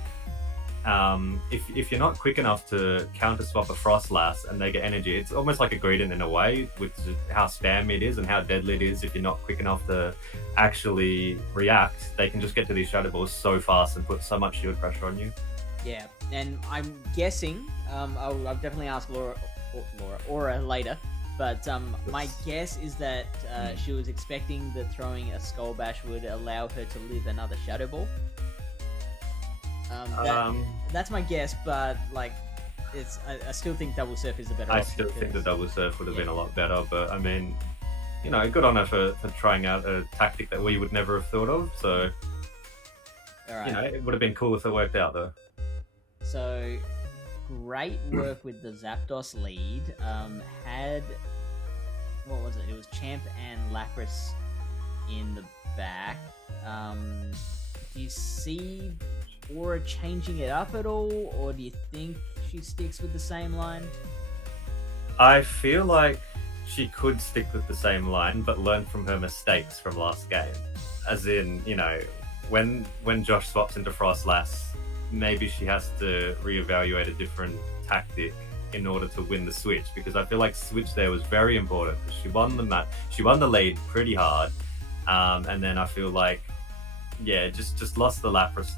If you're not quick enough to counter swap a Frostlass and they get energy, it's almost like a Greedent in a way with how spam it is and how deadly it is. If you're not quick enough to actually react, they can just get to these Shadow Balls so fast and put so much shield pressure on you. Yeah, and I'm guessing, I'll definitely ask Aura later, but my guess is that she was expecting that throwing a Skull Bash would allow her to live another Shadow Ball. That's my guess, but I still think Double Surf is a better option. I still think the Double Surf would have been a lot better, but I mean, good on her for trying out a tactic that we would never have thought of. So, it would have been cool if it worked out though. So, great work with the Zapdos lead. What was it? It was Champ and Lapras in the back. Do you see Aura changing it up at all, or do you think she sticks with the same line? I feel like she could stick with the same line, but learn from her mistakes from last game. As in, when Josh swaps into Frostlass, maybe she has to reevaluate a different tactic in order to win the switch, because I feel like switch there was very important. She won the match, she won the lead pretty hard, and then I feel like, just lost the Lapras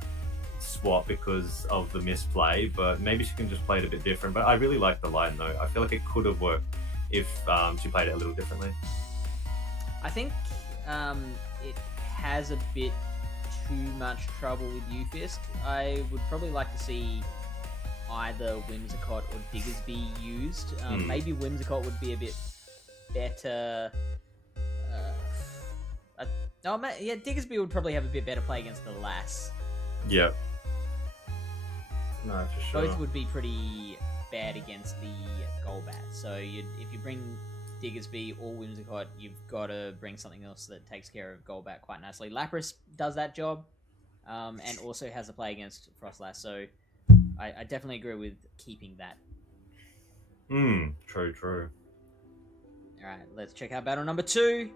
swap because of the misplay, but maybe she can just play it a bit different. But I really like the line though. I feel like it could have worked if she played it a little differently. I think it has a bit too much trouble with Ufisk. I would probably like to see either Whimsicott or Diggersby used. Maybe Whimsicott would be a bit better. Diggersby would probably have a bit better play against the Lass. Yeah. No, for sure. Both would be pretty bad against the Golbat. So if you bring Diggersby or Whimsicott, you've got to bring something else that takes care of Golbat quite nicely. Lapras does that job, and also has a play against Frostlass. So I definitely agree with keeping that. True. All right, let's check out battle number 2.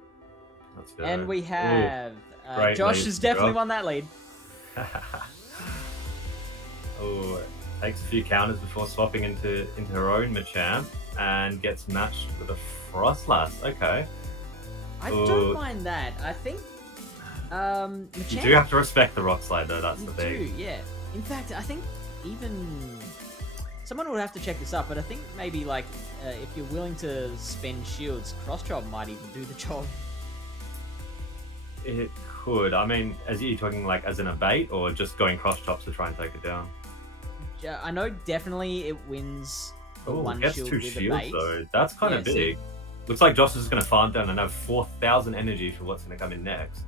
Let's go. And we have Josh lead. has definitely won that lead. Takes a few counters before swapping into her own Machamp and gets matched with a Frostlass. Okay. I don't mind that. I think Machamp... You do have to respect the Rock Slide though, that's the thing. You do, yeah. In fact, I think even... Someone would have to check this up, but I think maybe like if you're willing to spend shields, Cross Chop might even do the job. It could. I mean, are you talking like as in a bait or just going Cross Chops to try and take it down? Yeah, I know definitely it wins the one gets shield 2 with shields a bait. though. That's kind of big. Looks like Josh is just going to farm down and have 4,000 energy for what's going to come in next.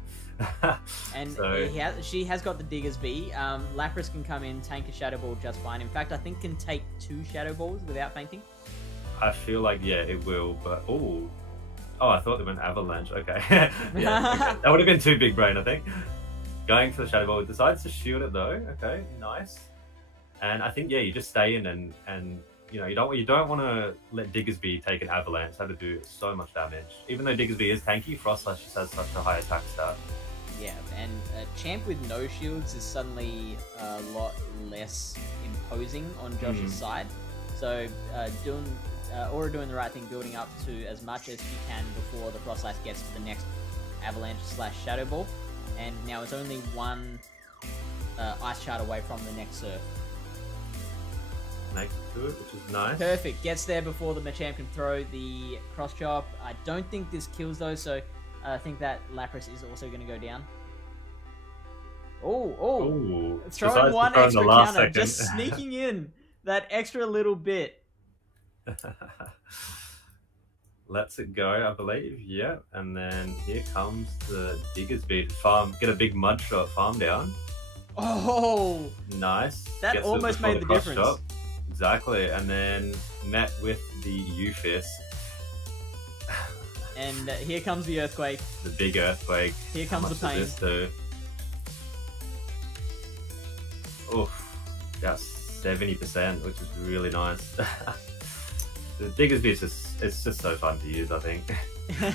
And so... she has got the Diggersby. Lapras can come in, tank a Shadow Ball just fine. In fact, I think can take 2 Shadow Balls without fainting. I feel like, yeah, it will, but... Oh, I thought they went Avalanche. Okay. Okay. That would have been too big brain, I think. Going for the Shadow Ball. Decides to shield it, though. Okay, nice. And I think, yeah, you just stay in and you know, you don't want to let Diggersby take an Avalanche. That would do so much damage. Even though Diggersby is tanky, Frostlass just has such a high attack stat. Yeah, and a champ with no shields is suddenly a lot less imposing on Josh's side. So Aura doing the right thing, building up to as much as you can before the Frostlass gets to the next Avalanche/Shadow Ball. And now it's only one Ice Shard away from the next Surf. Makes it to it, which is nice. Perfect. Gets there before the Machamp can throw the Cross Chop. I don't think this kills though, so I think that Lapras is also going to go down. Oh! Throwing one extra counter, second. Just sneaking in that extra little bit. Lets it go, I believe. Yeah, and then here comes the Diggersby to farm, get a big mud shot farm down. Oh! Nice. That gets almost made the difference. Shot. Exactly, and then met with the Ufisk. And here comes the Earthquake. The big Earthquake. Here comes the pain. This do? Oof, that's 70%, which is really nice. The Diggersby it's just so fun to use, I think.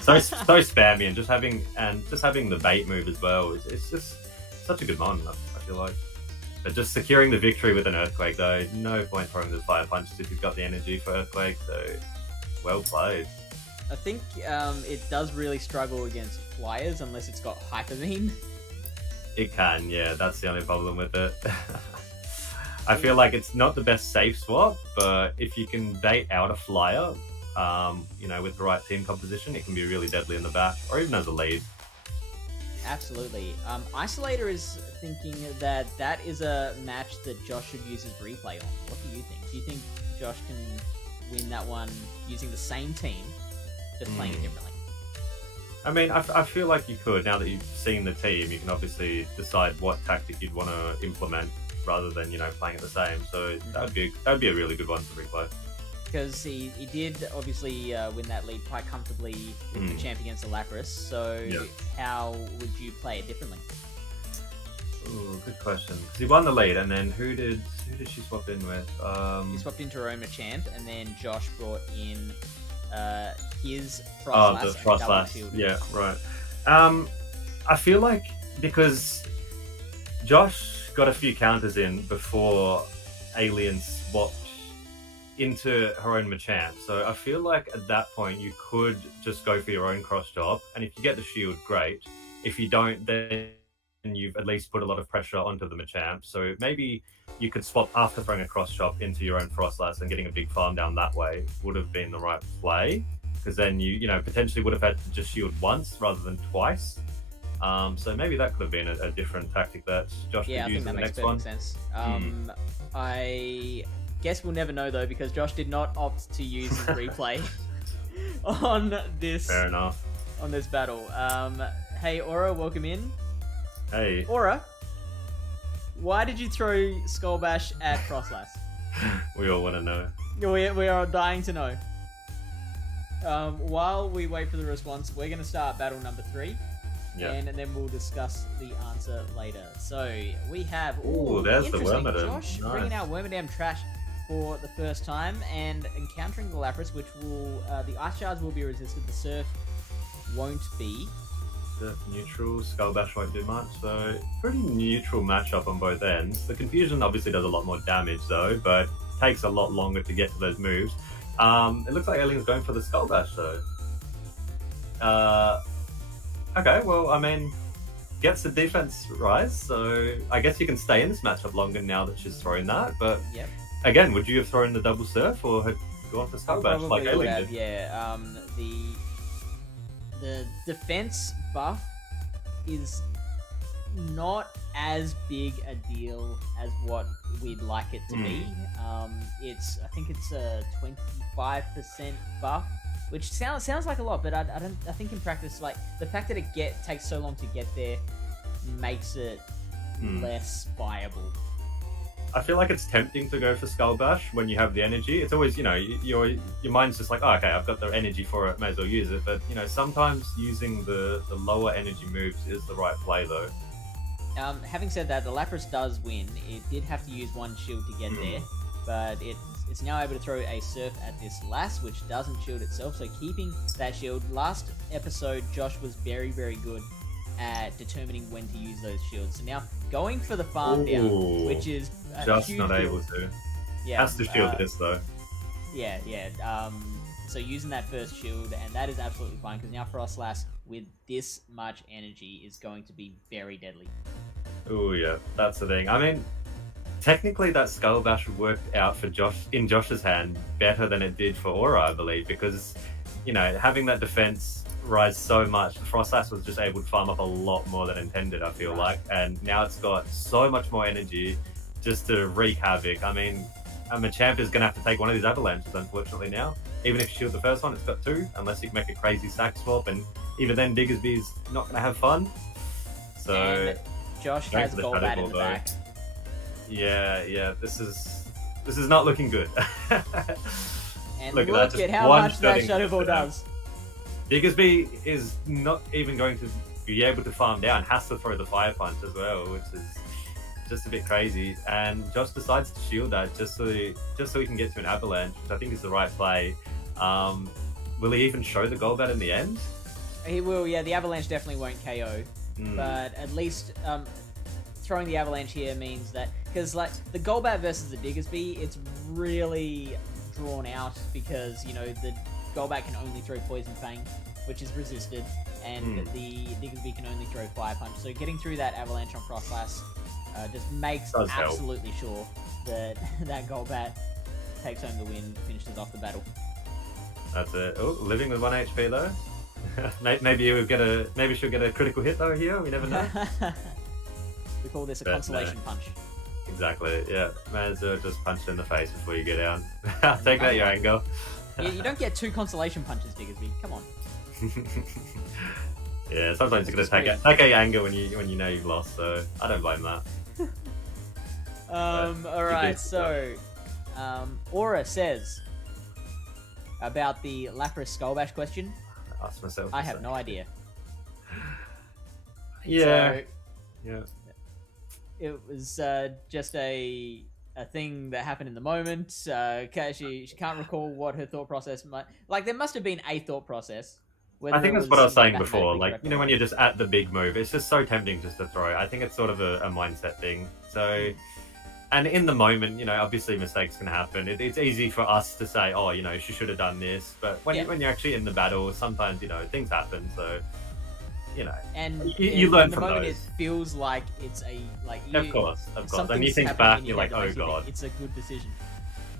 so spammy, and just having the bait move as well. It's just such a good mon, I feel like. But just securing the victory with an Earthquake, though, no point throwing those Fire Punches if you've got the energy for Earthquake, so well played. I think it does really struggle against Flyers unless it's got Hyper Beam. It can, yeah, that's the only problem with it. I feel like it's not the best safe swap, but if you can bait out a Flyer, you know, with the right team composition, it can be really deadly in the back, or even as a lead. Absolutely. Isolator is thinking that is a match that Josh should use his replay on. What do you think? Do you think Josh can win that one using the same team, just playing it differently? I mean, I feel like you could. Now that you've seen the team, you can obviously decide what tactic you'd want to implement rather than, you know, playing it the same. So that would be a really good one to replay. Because he did obviously win that lead quite comfortably with the champ against the Lapras. So how would you play it differently? Ooh, good question. Because he won the lead, and then who did she swap in with? She swapped into her own Machamp, and then Josh brought in his Frostlass. Oh, the Frostlass. Yeah, right. I feel like because Josh got a few counters in before Alien swapped into her own Machamp, so I feel like at that point you could just go for your own Cross Chop, and if you get the shield, great. If you don't, then you've at least put a lot of pressure onto the Machamp, so maybe you could swap after throwing a Cross Chop into your own Frostlass and getting a big farm down that way would have been the right play, because then you know, potentially would have had to just shield once rather than twice. So maybe that could have been a different tactic that Josh Yeah, I could think use that in the makes next one. perfect sense. I guess we'll never know though because Josh did not opt to use his replay on this. Fair enough. On this battle. Hey Aura, welcome in. Hey. Aura, why did you throw Skull Bash at Frostlass? We all want to know. We are dying to know. While we wait for the response, we're going to start battle number 3. Yeah. And then we'll discuss the answer later. So we have... Ooh, there's the interesting. Wormadam. Josh Nice. bringing out Wormadam Trash for the first time and encountering the Lapras, which will... the Ice Shards will be resisted. The Surf won't be. Surf neutral, Skull Bash won't do much, so pretty neutral matchup on both ends. The Confusion obviously does a lot more damage though, but takes a lot longer to get to those moves. It looks like Alien's going for the Skull Bash though. Okay, well, I mean, gets the defense rise, so I guess you can stay in this matchup longer now that she's throwing that, but Yep. again, would you have thrown the double Surf or have gone for Skull Bash like Probably would Alien have, did? yeah. The defense buff is not as big a deal as what we'd like it to be. I think it's a 25% buff, which sounds like a lot, but I think in practice, like the fact that it takes so long to get there makes it less viable. I feel like it's tempting to go for Skull Bash when you have the energy. It's always, your mind's just like, oh, okay, I've got the energy for it, may as well use it. But, sometimes using the lower energy moves is the right play, though. Having said that, the Lapras does win. It did have to use one shield to get there, but it's now able to throw a Surf at this Lass, which doesn't shield itself, so keeping that shield. Last episode, Josh was very, very good at determining when to use those shields. So now going for the farm down, which is just huge not deal. able to. Yeah, has to shield this though. Yeah. So using that first shield, and that is absolutely fine because now Frostlass with this much energy is going to be very deadly. Oh yeah, that's the thing. I mean, technically that Skull Bash worked out for Josh in Josh's hand better than it did for Aura, I believe, because having that defense rise so much, the Frostlass was just able to farm up a lot more than intended, I feel like, and now it's got so much more energy just to wreak havoc. I mean, Machamp is going to have to take one of these avalanches, unfortunately, now. Even if you shield the first one, it's got 2, unless you can make a crazy sack swap, and even then, Diggersby's not going to have fun. So, and Josh has Golbat in the back. Yeah, this is not looking good. And look at how much that Shadow Ball does. Diggersby is not even going to be able to farm down, has to throw the Fire Punch as well, which is just a bit crazy. And Josh decides to shield that just so he can get to an Avalanche, which I think is the right play. Will he even show the Golbat in the end? He will, yeah. The Avalanche definitely won't KO, but at least throwing the Avalanche here means that, because like the Golbat versus the Diggersby, it's really drawn out because the Golbat can only throw Poison Fang, which is resisted, and the Diggersby can only throw Fire Punch. So getting through that Avalanche on Frostlass just makes absolutely sure that that Golbat takes home the win, finishes off the battle. That's it. Oh, living with 1 HP though. maybe she'll get a critical hit though here. We never know. We call this a consolation punch. Exactly. Yeah, may as well just punch in the face before you get down. Take that, your anger. You don't get 2 consolation punches, Diggersby. Come on. Yeah, sometimes you're gonna take your anger when you know you've lost. So I don't blame that. All right. So, Aura says about the Lapras Skull Bash question. I asked myself. I have no idea. Yeah. So, it was just a thing that happened in the moment. She can't recall what her thought process might... Like, there must have been a thought process. I think that's what I was saying before. Like, when you're just at the big move, it's just so tempting just to throw. I think it's sort of a mindset thing. So, and in the moment, obviously mistakes can happen. It's easy for us to say, oh, she should have done this. But when you're actually in the battle, sometimes, things happen. So, and you learn from moment, those. It feels like it's of course. And you think back, you're like, oh god, it's a good decision.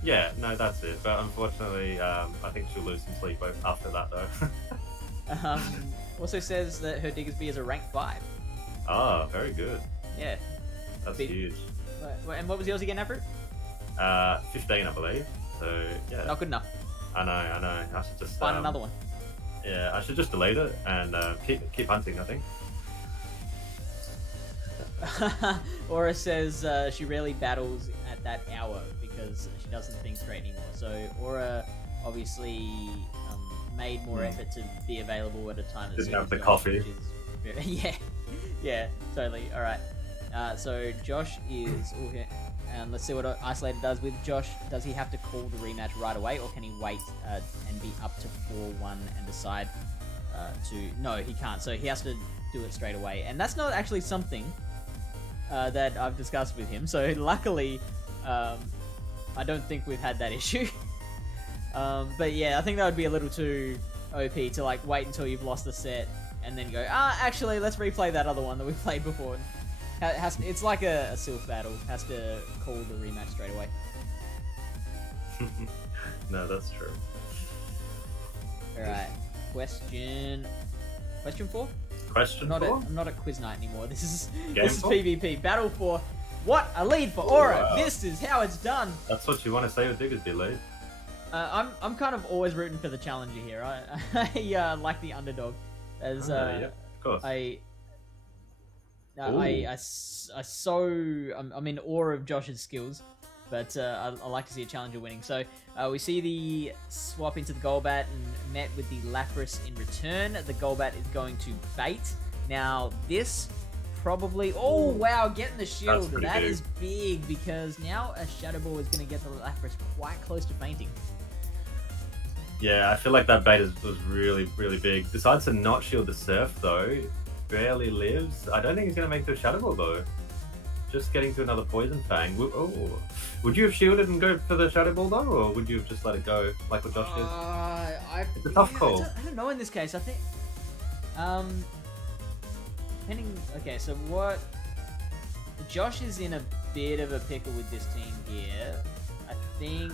Yeah, no, that's it. But unfortunately, I think she'll lose some sleep after that, though. Also says that her Diggersby is a rank 5. Ah, very good. Yeah. That's huge. And what was yours again, Everett? 15, I believe. So, yeah. Not good enough. I know. I should just... Find another one. Yeah, I should just delete it and keep hunting, I think. Aura says she rarely battles at that hour because she doesn't think straight anymore. So Aura obviously made more effort to be available at a time that didn't have the Josh, coffee. yeah, totally. All right. So Josh is okay. And let's see what Isolated does with Josh. Does he have to call the rematch right away, or can he wait and be up to 4-1 and decide to... No, he can't. So he has to do it straight away. And that's not actually something that I've discussed with him. So luckily, I don't think we've had that issue. But yeah, I think that would be a little too OP to like wait until you've lost the set and then go, actually, let's replay that other one that we played before. It's like a Sylph battle. Has to call the rematch straight away. No, that's true. Alright. Question 4? Question 4? I'm not at quiz night anymore. This is Game this is 4? PvP. Battle for what? A lead for Aura. Wow. This is how it's done. That's what you want to say with Diggersby lead. I'm kind of always rooting for the challenger here. I like the underdog. As yeah, of course. I'm in awe of Josh's skills, but I like to see a challenger winning. So we see the swap into the Golbat and met with the Lapras in return. The Golbat is going to bait. Now this probably... Oh, wow, getting the shield. That is big because now a Shadow Ball is going to get the Lapras quite close to fainting. Yeah, I feel like that bait was really, really big. Decides to not shield the Surf, though. Barely lives. I don't think he's going to make the Shadow Ball, though. Just getting to another Poison Fang. Oh. Would you have shielded and go for the Shadow Ball, though? Or would you have just let it go, like what Josh did? It's a tough call. I don't know in this case. I think... Depending... Okay, so what... Josh is in a bit of a pickle with this team here. I think...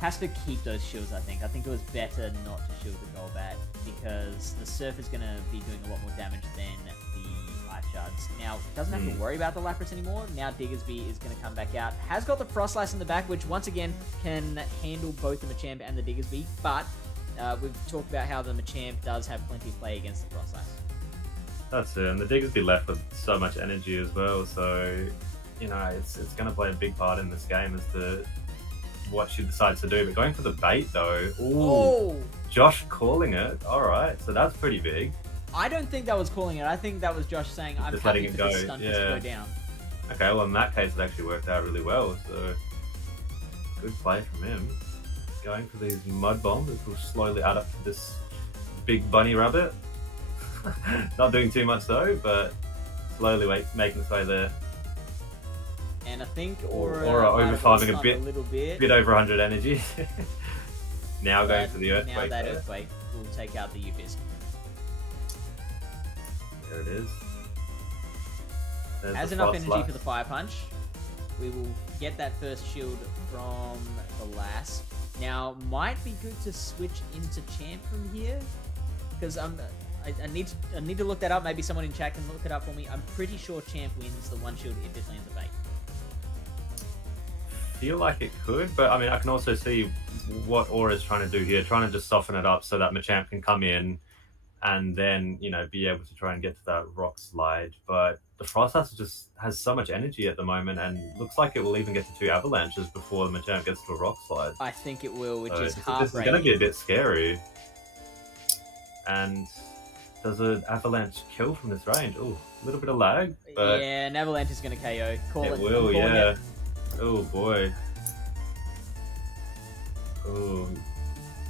Has to keep those shields, I think. I think it was better not to shield the Golbat because the Surf is going to be doing a lot more damage than the Ice Shards. Now, doesn't have to worry about the Lapras anymore. Now Diggersby is going to come back out. Has got the Frost Slice in the back, which once again can handle both the Machamp and the Diggersby, but we've talked about how the Machamp does have plenty of play against the Frost Slice. That's it, and the Diggersby left with so much energy as well, so, you know, it's going to play a big part in this game as to what she decides to do. But going for the bait though, Josh calling it. All right, so that's pretty big. I don't think that was calling it. I think that was Josh saying, "I'm just happy letting it for go. this stunt to go down." Okay, well in that case, it actually worked out really well. So good play from him. Going for these mud bombs, which will slowly add up to this big bunny rabbit. Not doing too much though, but slowly making its way there. And I think Aura overfarming a little bit over 100 energy. Now going for the Earthquake. Now that Earthquake will take out the U-Fist. There it is. Has enough energy for the Fire Punch. We will get that first shield from the Lass. Now, might be good to switch into Champ from here. Because I need to look that up. Maybe someone in chat can look it up for me. I'm pretty sure Champ wins the one shield if it lands a bait. Feel like it could, but I mean, I can also see what Aura is trying to do here, trying to just soften it up so that Machamp can come in and then, you know, be able to try and get to that Rock Slide. But the Frostlass just has so much energy at the moment and looks like it will even get to 2 Avalanches before the Machamp gets to a Rock Slide. I think it will, which is This heartbreaking. is going to be a bit scary. And does an Avalanche kill from this range? Oh, a little bit of lag. But yeah, an Avalanche is going to KO. It will, yeah. Oh boy. Oh,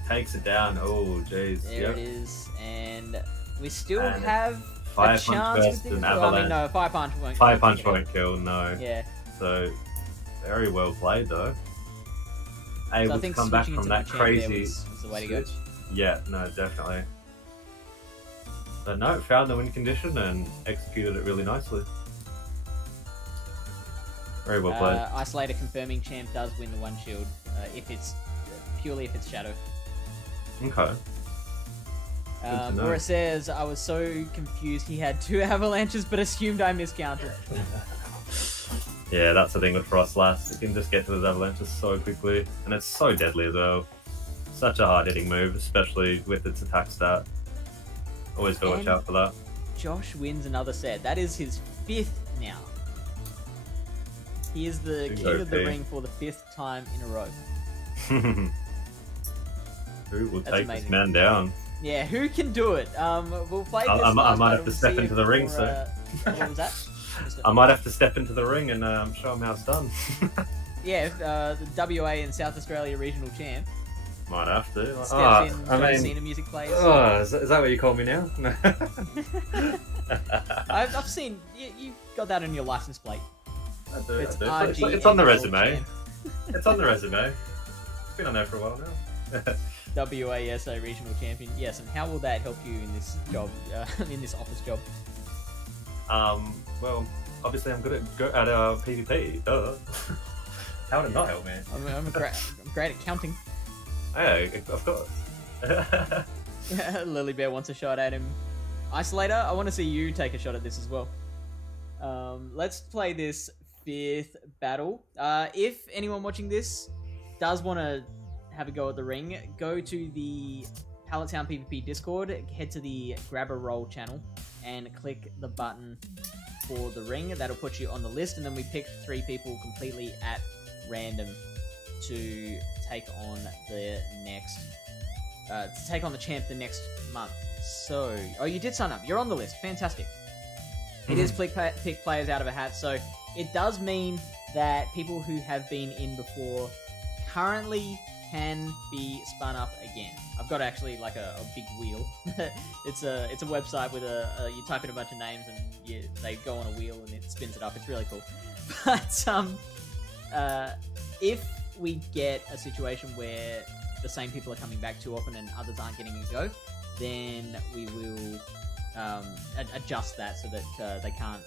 takes it down. Oh jeez. There it is, and we still have Fire a chance. Punch versus an Avalanche. I mean, no, Fire Punch won't. Fire Punch won't kill. No. Yeah. So very well played though. Able to come back from that crazy. Was the way to go. Yeah. No, definitely. But no, found the win condition and executed it really nicely. Very well played. Isolator confirming Champ does win the one shield if it's Shadow. Okay. Where it says, I was so confused he had 2 avalanches but assumed I miscounted. Yeah, that's the thing with Frostlass. It can just get to his avalanches so quickly, and it's so deadly as well. Such a hard-hitting move, especially with its attack stat. Always gotta watch out for that. Josh wins another set. That is his 5th now. He is the king of the ring for the 5th time in a row. Who will take this man down? Yeah, who can do it? We'll play this. I might have to step into the ring, so. What was that? I might have to step into the ring and show him how it's done. Yeah, the WA and South Australia regional champ. Might have to. Steps in, JoshInA music plays. Oh, is that what you call me now? I've seen you got that on your license plate. I do. It's on the resume. It's on the resume. It's been on there for a while now. WASA regional champion. Yes, and how will that help you in this job, in this office job? Well, obviously I'm good at PvP. Duh. How would it not help me? I'm great at counting. Hey, of course. Lily Bear wants a shot at him. Isolator, I want to see you take a shot at this as well. Let's play this 5th battle. If anyone watching this does want to have a go at the ring, go to the Pallet Town PvP Discord, head to the Grab a Roll channel, and click the button for the ring. That'll put you on the list, and then we pick 3 people completely at random to take on the next, the champ the next month. So, oh, you did sign up. You're on the list. Fantastic. It is pick players out of a hat, so it does mean that people who have been in before currently can be spun up again. I've got actually like a big wheel. It's a website with you type in a bunch of names and they go on a wheel and it spins it up. It's really cool. But if we get a situation where the same people are coming back too often and others aren't getting a go, then we will adjust that so that they can't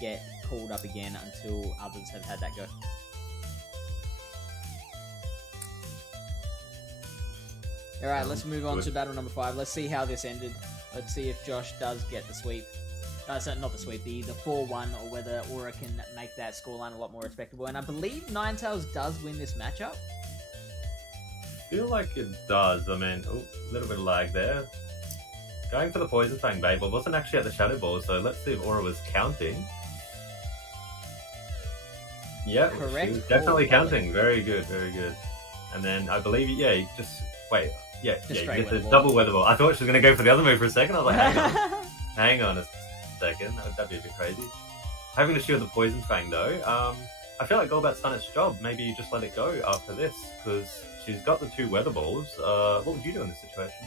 get called up again until others have had that go. Alright, let's move on to battle number 5. Let's see how this ended. Let's see if Josh does get the sweep. So not the sweep, the 4-1, or whether Aura can make that scoreline a lot more respectable. And I believe Ninetales does win this matchup. I feel like it does. I mean, a little bit of lag there. Going for the Poison Fang bait, but wasn't actually at the Shadow Ball, so let's see if Aura was counting. Yeah, correct. She was definitely counting. Very good, very good. And then I believe, yeah, you just wait. Yeah, you get the double Weather Ball. I thought she was going to go for the other move for a second. I was like, hang on a second. That'd be a bit crazy. Having to shield the Poison Fang, though, I feel like Golbat's done its job. Maybe you just let it go after this, because she's got the 2 Weather Balls. What would you do in this situation?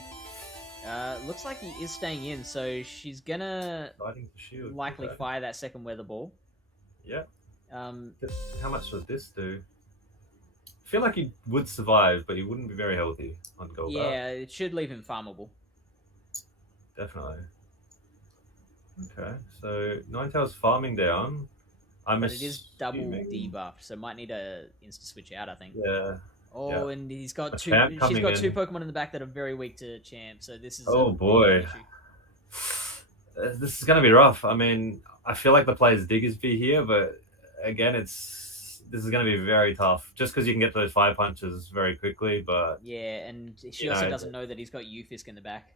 Looks like he is staying in, so she's gonna likely fire that second Weather Ball. Yeah. How much would this do? I feel like he would survive, but he wouldn't be very healthy on Golbat. Yeah, it should leave him farmable. Definitely. Okay, so Ninetales farming down. But it is double debuff, so might need a insta switch out, I think. Yeah. Oh, yeah. And he's got two. She's got 2 Pokemon in the back that are very weak to Champ, so this is. Oh boy. This is going to be rough. I mean, I feel like the player's Diggersby here, but again, this is going to be very tough. Just because you can get those 5 punches very quickly, but yeah, and she also doesn't know that he's got Ufisk in the back.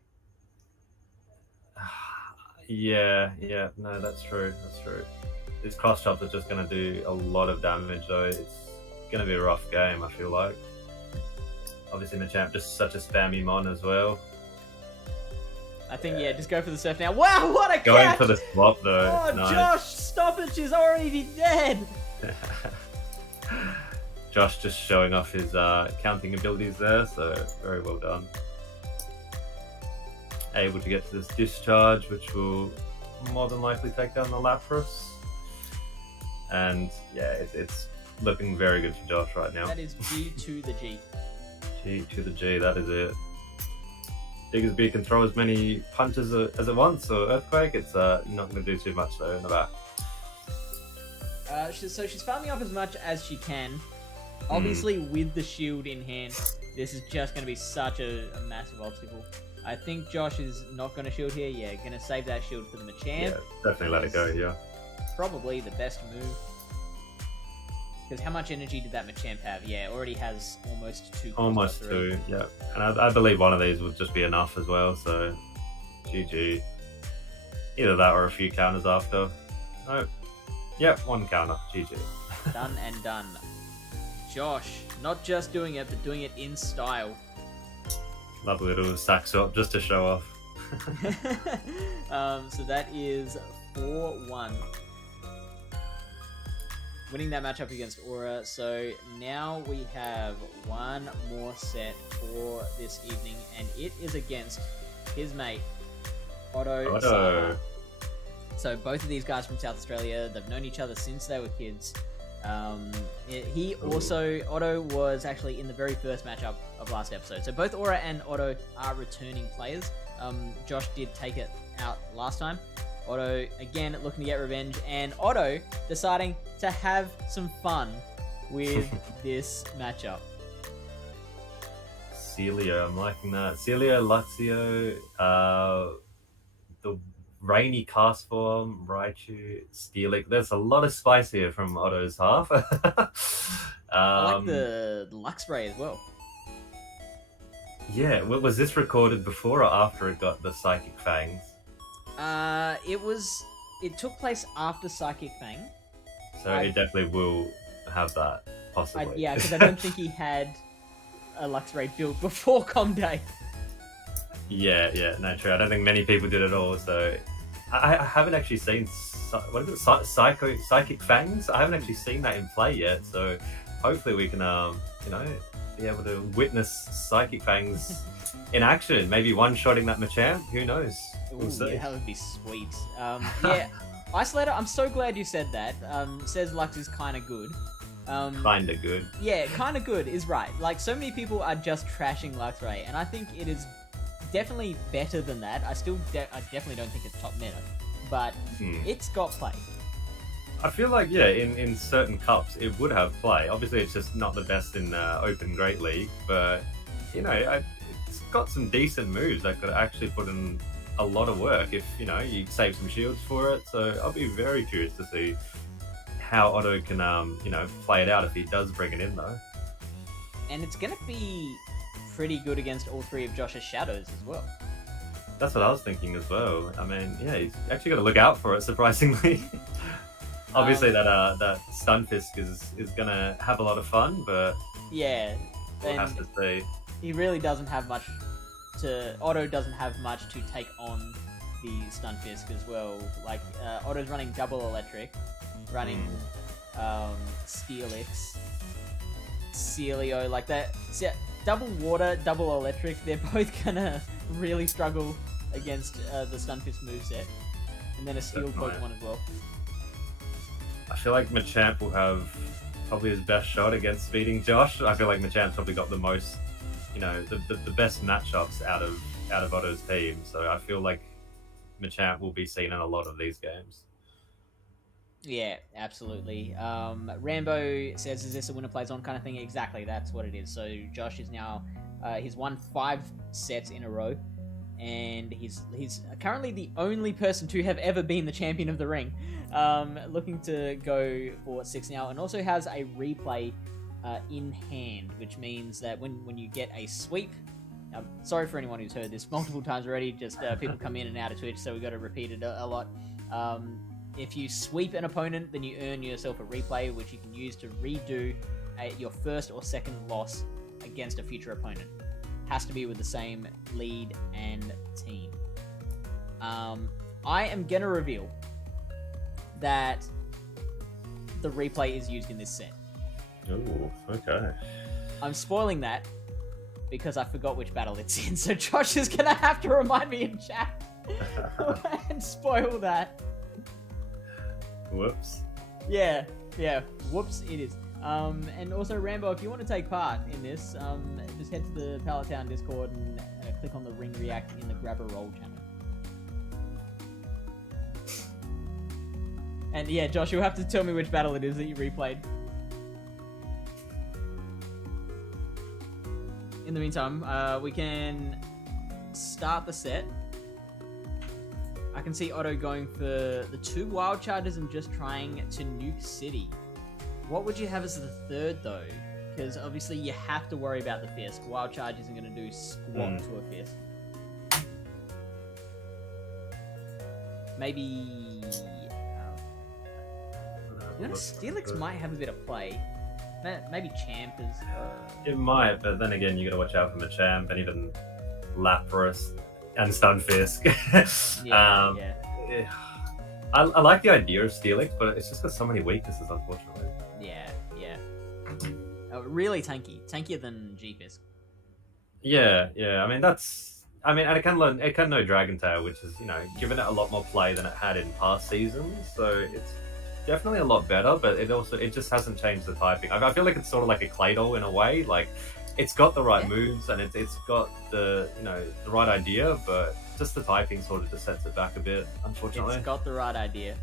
Yeah, no, that's true. These cross chops are just going to do a lot of damage, though. It's going to be a rough game, I feel like. Obviously, Machamp just such a spammy mon as well. I think, yeah, just go for the surf now. Wow, what a catch! Going for the swap, though. Oh, nice. Josh, stop it. She's already dead. Josh just showing off his counting abilities there, so very well done. Able to get to this discharge, which will more than likely take down the Lapras. And yeah, it's looking very good for Josh right now. That is G to the G. G to the G, that is it. Diggersby can throw as many punches as it wants, or Earthquake. It's not going to do too much though in the back. So she's farming up as much as she can. Obviously, with the shield in hand, this is just going to be such a massive obstacle. I think Josh is not going to shield here. Yeah, going to save that shield for the Machamp. Yeah, definitely let it go, yeah. Probably the best move. Because how much energy did that Machamp have? Yeah, it already has almost 2. Almost 2, yeah. And I believe one of these would just be enough as well, so GG. Either that or a few counters after. No. Yep, 1 counter. GG. Done and done. Josh, not just doing it, but doing it in style. Love a little sack swap just to show off. So that is 4-1. Winning that matchup against Aura. So now we have one more set for this evening, and it is against his mate, Otto. Sama. So both of these guys from South Australia, they've known each other since they were kids. Otto was actually in the very first matchup of last episode. So both Aura and Otto are returning players. Josh did take it out last time. Otto, again, looking to get revenge, and Otto deciding to have some fun with this matchup. Celio, I'm liking that. Celio, Luxio, the Rainy Cast Form, Raichu, Steelix. There's a lot of spice here from Otto's half. I like the Luxray as well. Yeah, was this recorded before or after it got the Psychic Fangs? It took place after Psychic Fang. So it definitely will have that, possibly. Yeah, because I don't think he had a Luxray built before Com Day. Yeah, no, true. I don't think many people did at all, so... I haven't actually seen... What is it? Psychic Fangs? I haven't actually seen that in play yet, so hopefully we can, be able to witness Psychic Fangs in action. Maybe one-shotting that Machamp. Who knows? We'll see. Yeah, that would be sweet. Yeah, Isolator, I'm so glad you said that. Says Lux is kind of good. Kinda good. Yeah, kind of good is right. Like, so many people are just trashing Luxray, and I think it is definitely better than that. I definitely don't think it's top meta, but it's got play. I feel like, yeah, in certain cups it would have play. Obviously, it's just not the best in Open Great League, but, it's got some decent moves that could actually put in a lot of work if, you save some shields for it. So I'll be very curious to see how Otto can, play it out if he does bring it in, though. And it's going to be pretty good against all 3 of Josh's shadows as well. That's what I was thinking as well. I mean, yeah, he's actually got to look out for it, surprisingly. Obviously, that Stunfisk is going to have a lot of fun, but yeah, we'll have to see. He really doesn't have much Otto doesn't have much to take on the Stunfisk as well. Like, Otto's running double electric, running Steelix, Celio, like that. So, double water, double electric, they're both gonna really struggle against the Stunfisk moveset. And then a Steel Pokemon as well. I feel like Machamp will have probably his best shot against beating Josh. I feel like Machamp's probably got the most, the best matchups out of Otto's team. So I feel like Machamp will be seen in a lot of these games. Yeah, absolutely. Rambo says, is this a winner plays on kind of thing? Exactly, that's what it is. So Josh is now, he's won 5 sets in a row, and he's currently the only person to have ever been the champion of the ring. Looking to go for 6 now, and also has a replay in hand, which means that when you get a sweep, sorry for anyone who's heard this multiple times already, just people come in and out of Twitch, so we got to repeat it a lot. If you sweep an opponent, then you earn yourself a replay, which you can use to redo your first or second loss against a future opponent. Has to be with the same lead and team. I am going to reveal that the replay is used in this set. Ooh, okay. I'm spoiling that because I forgot which battle it's in, so Josh is going to have to remind me in chat and spoil that. Whoops. Yeah, whoops it is. And also, Rambo, if you want to take part in this, just head to the Pallet Town Discord and click on the Ring React in the Grab a Roll channel. And yeah, Josh, you'll have to tell me which battle it is that you replayed. in the meantime, we can start the set. I can see Otto going for the 2 wild charges and just trying to nuke City. What would you have as the third, though? Because obviously you have to worry about the Fist. Wild charge isn't going to do squat to a Fist. Maybe... Steelix might have a bit of play. Maybe Champ is... It might, but then again, you got to watch out for Machamp and even Lapras and Stunfisk. I like the idea of Steelix, but it's just got so many weaknesses, unfortunately. Yeah. Really tanky. Tankier than G-Fisk. Yeah. I mean, and it can know Dragon Tail, which is, given it a lot more play than it had in past seasons. So it's definitely a lot better, but it just hasn't changed the typing. I feel like it's sort of like a Claydol in a way. Like, it's got the right moves and it's got the the right idea, but just the typing sort of just sets it back a bit, unfortunately. It's got the right idea.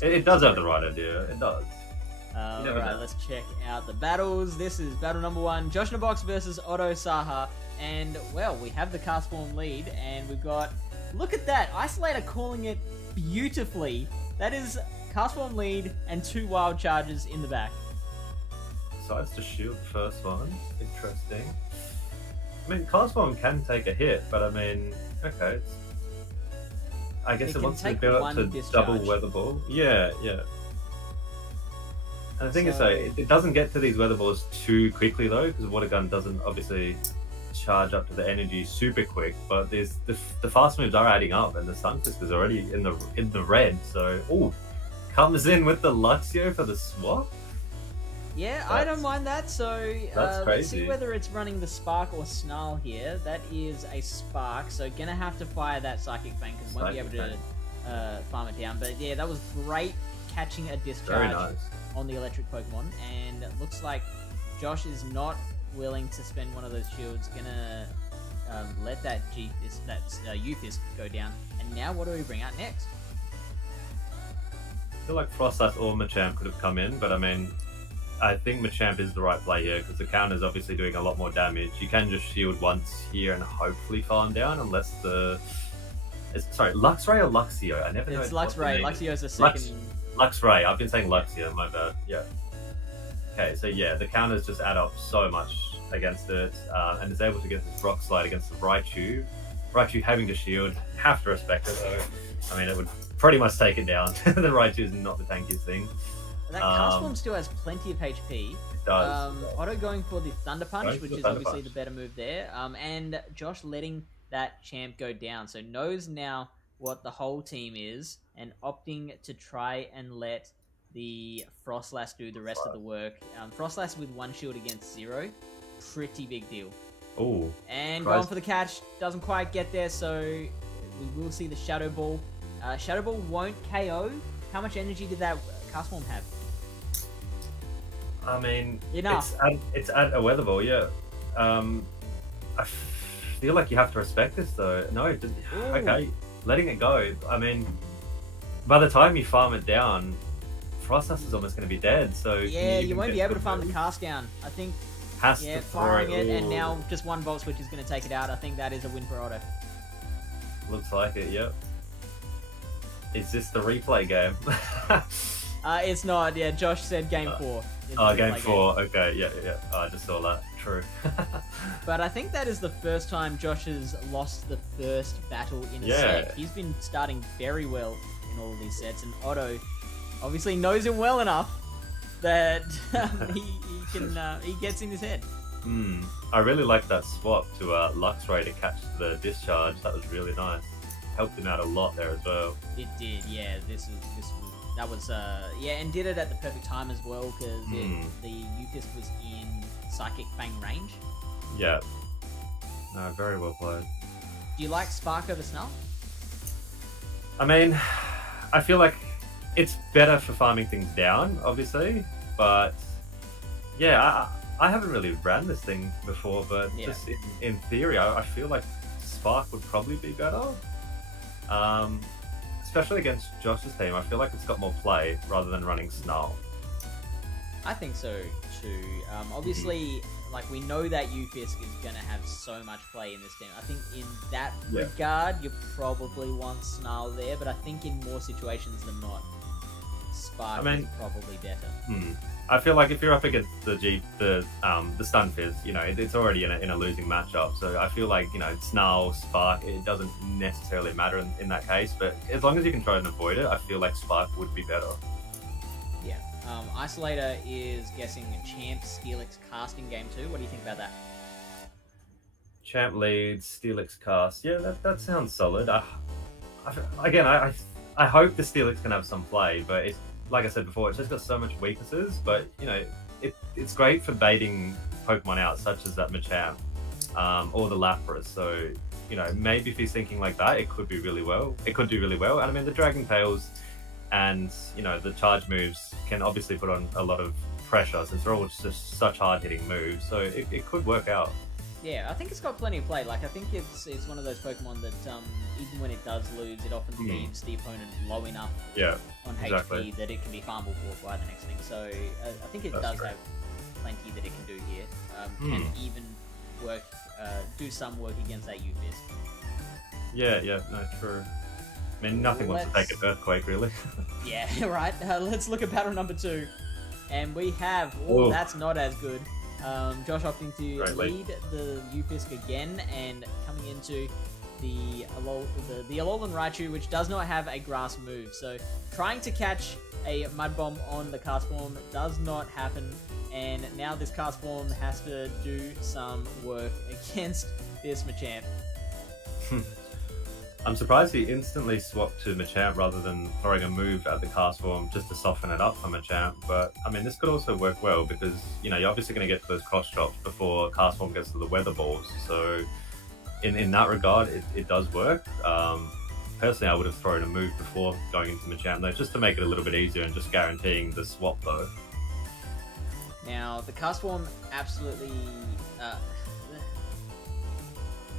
It does have the right idea. It does. Alright, let's check out the battles. This is battle number 1, JoshInABox versus Otto Saha. And, well, we have the Castform lead, and we've got... Look at that! Isolator calling it beautifully. That is Castform lead and 2 wild charges in the back. Decides to shield the first one. Interesting. I mean, Castform can take a hit, but I mean, okay. I guess it wants to build up to double Weather Ball. Yeah. And the thing is, though, it doesn't get to these Weather Balls too quickly, though, because Water Gun doesn't obviously charge up to the energy super quick. But there's the fast moves are adding up, and the Stunfisk is already in the red. So, comes in with the Luxio for the swap. Yeah, I don't mind that. So let's see whether it's running the Spark or Snarl here. That is a Spark, so gonna have to fire that Psychic Fang because won't be able to farm it down. But yeah, that was great catching a Discharge on the electric Pokemon, and it looks like Josh is not willing to spend one of those shields. Gonna let that U-Fisk go down. And now what do we bring out next? I feel like Froslass or Machamp could have come in, but I mean, I think Machamp is the right play here because the counter's obviously doing a lot more damage. You can just shield once here and hopefully farm down, unless Luxray or Luxio? I never know. It's Luxray. Luxio's the second. Luxray. I've been saying Luxio, my bad. Yeah. Okay, so yeah, the counters just add up so much against it, and is able to get this Rock Slide against the Raichu. Raichu having to shield, have to respect it though. I mean, it would pretty much take it down. The Raichu is not the tankiest thing. That Castform still has plenty of HP. It does. Otto going for the Thunder Punch, which is obviously the better move there. And Josh letting that Champ go down. So knows now what the whole team is and opting to try and let the Froslass do the rest of the work. Froslass with 1 shield against 0. Pretty big deal. Oh. And going for the catch. Doesn't quite get there, so we will see the Shadow Ball. Shadow Ball won't KO. How much energy did that Castform have? I mean, enough. It's at a Weather Ball, yeah. I feel like you have to respect this, though. No, okay, letting it go. I mean, by the time you farm it down, Froslass is almost going to be dead. So yeah, you won't be able to farm the cast down. I think. Firing it, and now just 1 Volt Switch is going to take it out. I think that is a win for Otto. Looks like it. Yep. Is this the replay game? It's not. Yeah, Josh said game 4. Game 4. Okay, yeah. I just saw that. True. But I think that is the first time Josh has lost the first battle in a set. He's been starting very well in all of these sets, and Otto obviously knows him well enough that he gets in his head. I really like that swap to Luxray to catch the Discharge. That was really nice. Helped him out a lot there as well. It did, yeah. And did it at the perfect time as well because the U-Fisk was in Psychic Fang range. Yeah. No, very well played. Do you like Spark over Snarl? I mean, I feel like it's better for farming things down, obviously, but yeah, I haven't really ran this thing before, but just in theory, I feel like Spark would probably be better. Especially against Josh's team, I feel like it's got more play rather than running Snarl. I think so too. Obviously, like we know that Ufisk is going to have so much play in this team. I think in that regard, you probably want Snarl there, but I think in more situations than not, Spark is probably better. I feel like if you're up against the Stunfisk, it's already in a losing matchup. So I feel like Snarl, Spark, it doesn't necessarily matter in that case. But as long as you can try and avoid it, I feel like Spark would be better. Yeah. Isolator is guessing Champ Steelix casting game 2. What do you think about that? Champ leads, Steelix cast. Yeah, that sounds solid. I hope the Steelix can have some play, but it's like I said before, it's just got so much weaknesses. But it's great for baiting Pokemon out, such as that Machamp or the Lapras. So maybe if he's thinking like that, it could do really well. And I mean, the Dragon Tails and the charge moves can obviously put on a lot of pressure since they're all just such hard-hitting moves. So it could work out. Yeah, I think it's got plenty of play. Like, I think it's one of those Pokemon that even when it does lose, it often leaves the opponent low enough on HP that it can be farmable for the next thing. So I think it does have plenty that it can do here. Can even work, do some work against that Ufisk. Yeah, no, true. I mean, nothing wants to take an Earthquake, really. Yeah, right. Let's look at battle number 2. And we have... that's not as good. Josh opting to lead the Ufisk again and coming into the Alolan Raichu, which does not have a grass move. So trying to catch a Mud Bomb on the Castform does not happen. And now this Castform has to do some work against this Machamp. I'm surprised he instantly swapped to Machamp rather than throwing a move at the Castform just to soften it up for Machamp. But, I mean, this could also work well because, you're obviously going to get to those cross drops before Castform gets to the Weather Balls. So, in that regard, it does work. Personally, I would have thrown a move before going into Machamp, though, just to make it a little bit easier and just guaranteeing the swap, though. Now, the Castform absolutely...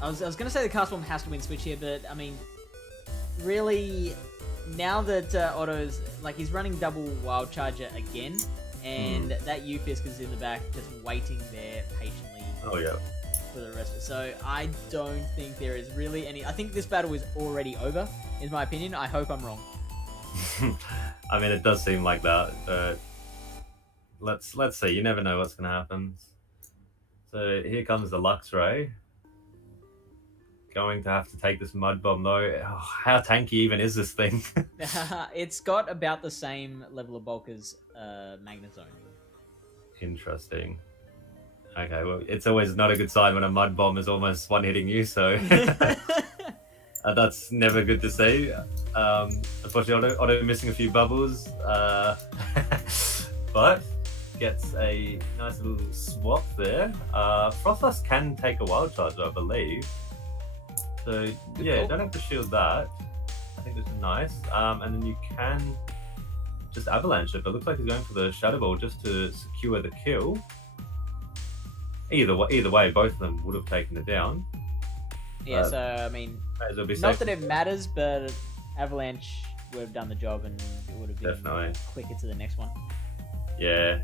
I was going to say the Castform has to win Switch here, but, I mean, really, now that Otto's, he's running double Wild Charger again, and that Ufisk is in the back just waiting there patiently for the rest of it. So I don't think there is really any... I think this battle is already over, in my opinion. I hope I'm wrong. I mean, it does seem like that, but let's see. You never know what's going to happen. So here comes the Luxray. Going to have to take this Mud Bomb though. Oh, how tanky even is this thing? It's got about the same level of bulk as Magnezone. Interesting. Okay, well, it's always not a good sign when a Mud Bomb is almost one-hitting you, so that's never good to see. Unfortunately, Otto missing a few bubbles, but gets a nice little swap there. Frostlass can take a Wild Charge, I believe. So, yeah, don't have to shield that. I think this is nice. And then you can just Avalanche it, but it looks like he's going for the Shadow Ball just to secure the kill. Either way, both of them would have taken it down. Yeah, so, I mean, not that it matters, but Avalanche would have done the job and it would have been quicker to the next one. Yeah.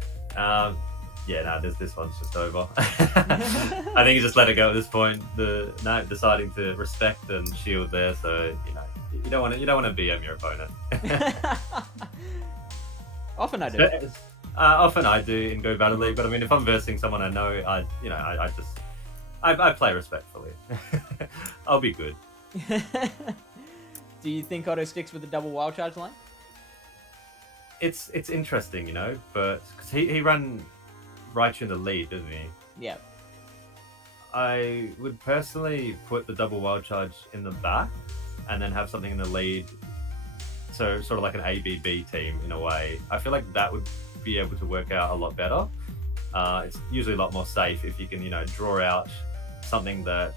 This one's just over. I think you just let it go at this point. Deciding to respect and shield there, so you don't want to BM your opponent. Often I do. Often I do in Go Battle League, but I mean, if I'm versing someone I know, I play respectfully. I'll be good. Do you think Otto sticks with the double Wild Charge line? It's interesting, but because he ran Raichu in the lead, didn't he? Yeah. I would personally put the double Wild Charge in the back and then have something in the lead. So sort of like an ABB team in a way. I feel like that would be able to work out a lot better. It's usually a lot more safe if you can, draw out something that,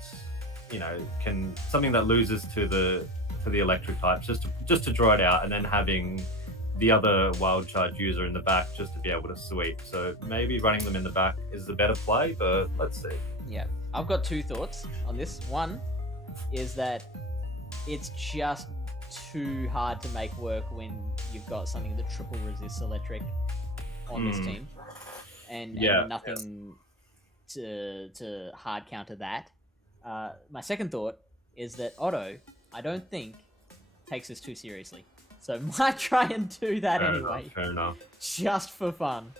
something that loses to the electric types, just to draw it out, and then having the other Wild Charge user in the back just to be able to sweep. So maybe running them in the back is the better play, but let's see. Yeah, I've got two thoughts on this. One is that it's just too hard to make work when you've got something that triple resists electric on this team. and Yeah, nothing to hard counter that. My second thought is that Otto, I don't think, takes this too seriously. So might try and do that Fair enough. just for fun.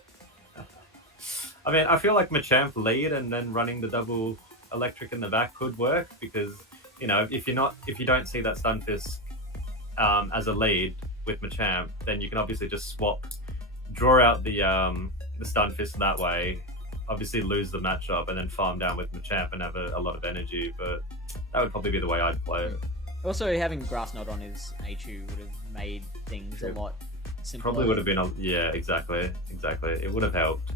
I mean, I feel like Machamp lead and then running the double electric in the back could work because, you know, if you don't see that Stunfisk as a lead with Machamp, then you can obviously just swap, draw out the Stunfisk that way, obviously lose the matchup, and then farm down with Machamp and have a lot of energy. But that would probably be the way I'd play it. Also, having Grass Knot on his H2 would have made things a lot simpler. Probably would have been exactly. It would have helped.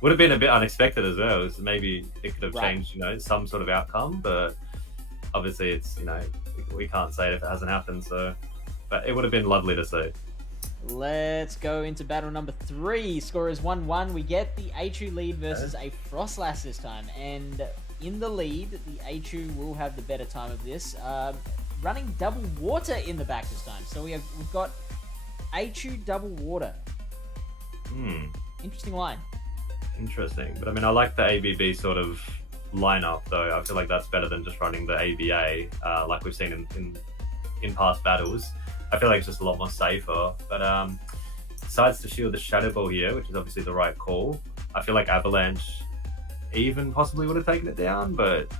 Would have been a bit unexpected as well. So maybe it could have changed, you know, some sort of outcome. But obviously, it's, you know, we can't say it if it hasn't happened. So, but it would have been lovely to see. Let's go into battle number 3. Score is 1-1. We get the H2 lead versus a Frostlass this time, and in the lead, the H2 will have the better time of this. Running double water in the back this time. So we've got H2 double water. Interesting line. Interesting. But I mean, I like the ABB sort of lineup though. I feel like that's better than just running the ABA like we've seen in past battles. I feel like it's just a lot more safer. But decides to shield the Shadow Ball here, which is obviously the right call. I feel like Avalanche even possibly would have taken it down, but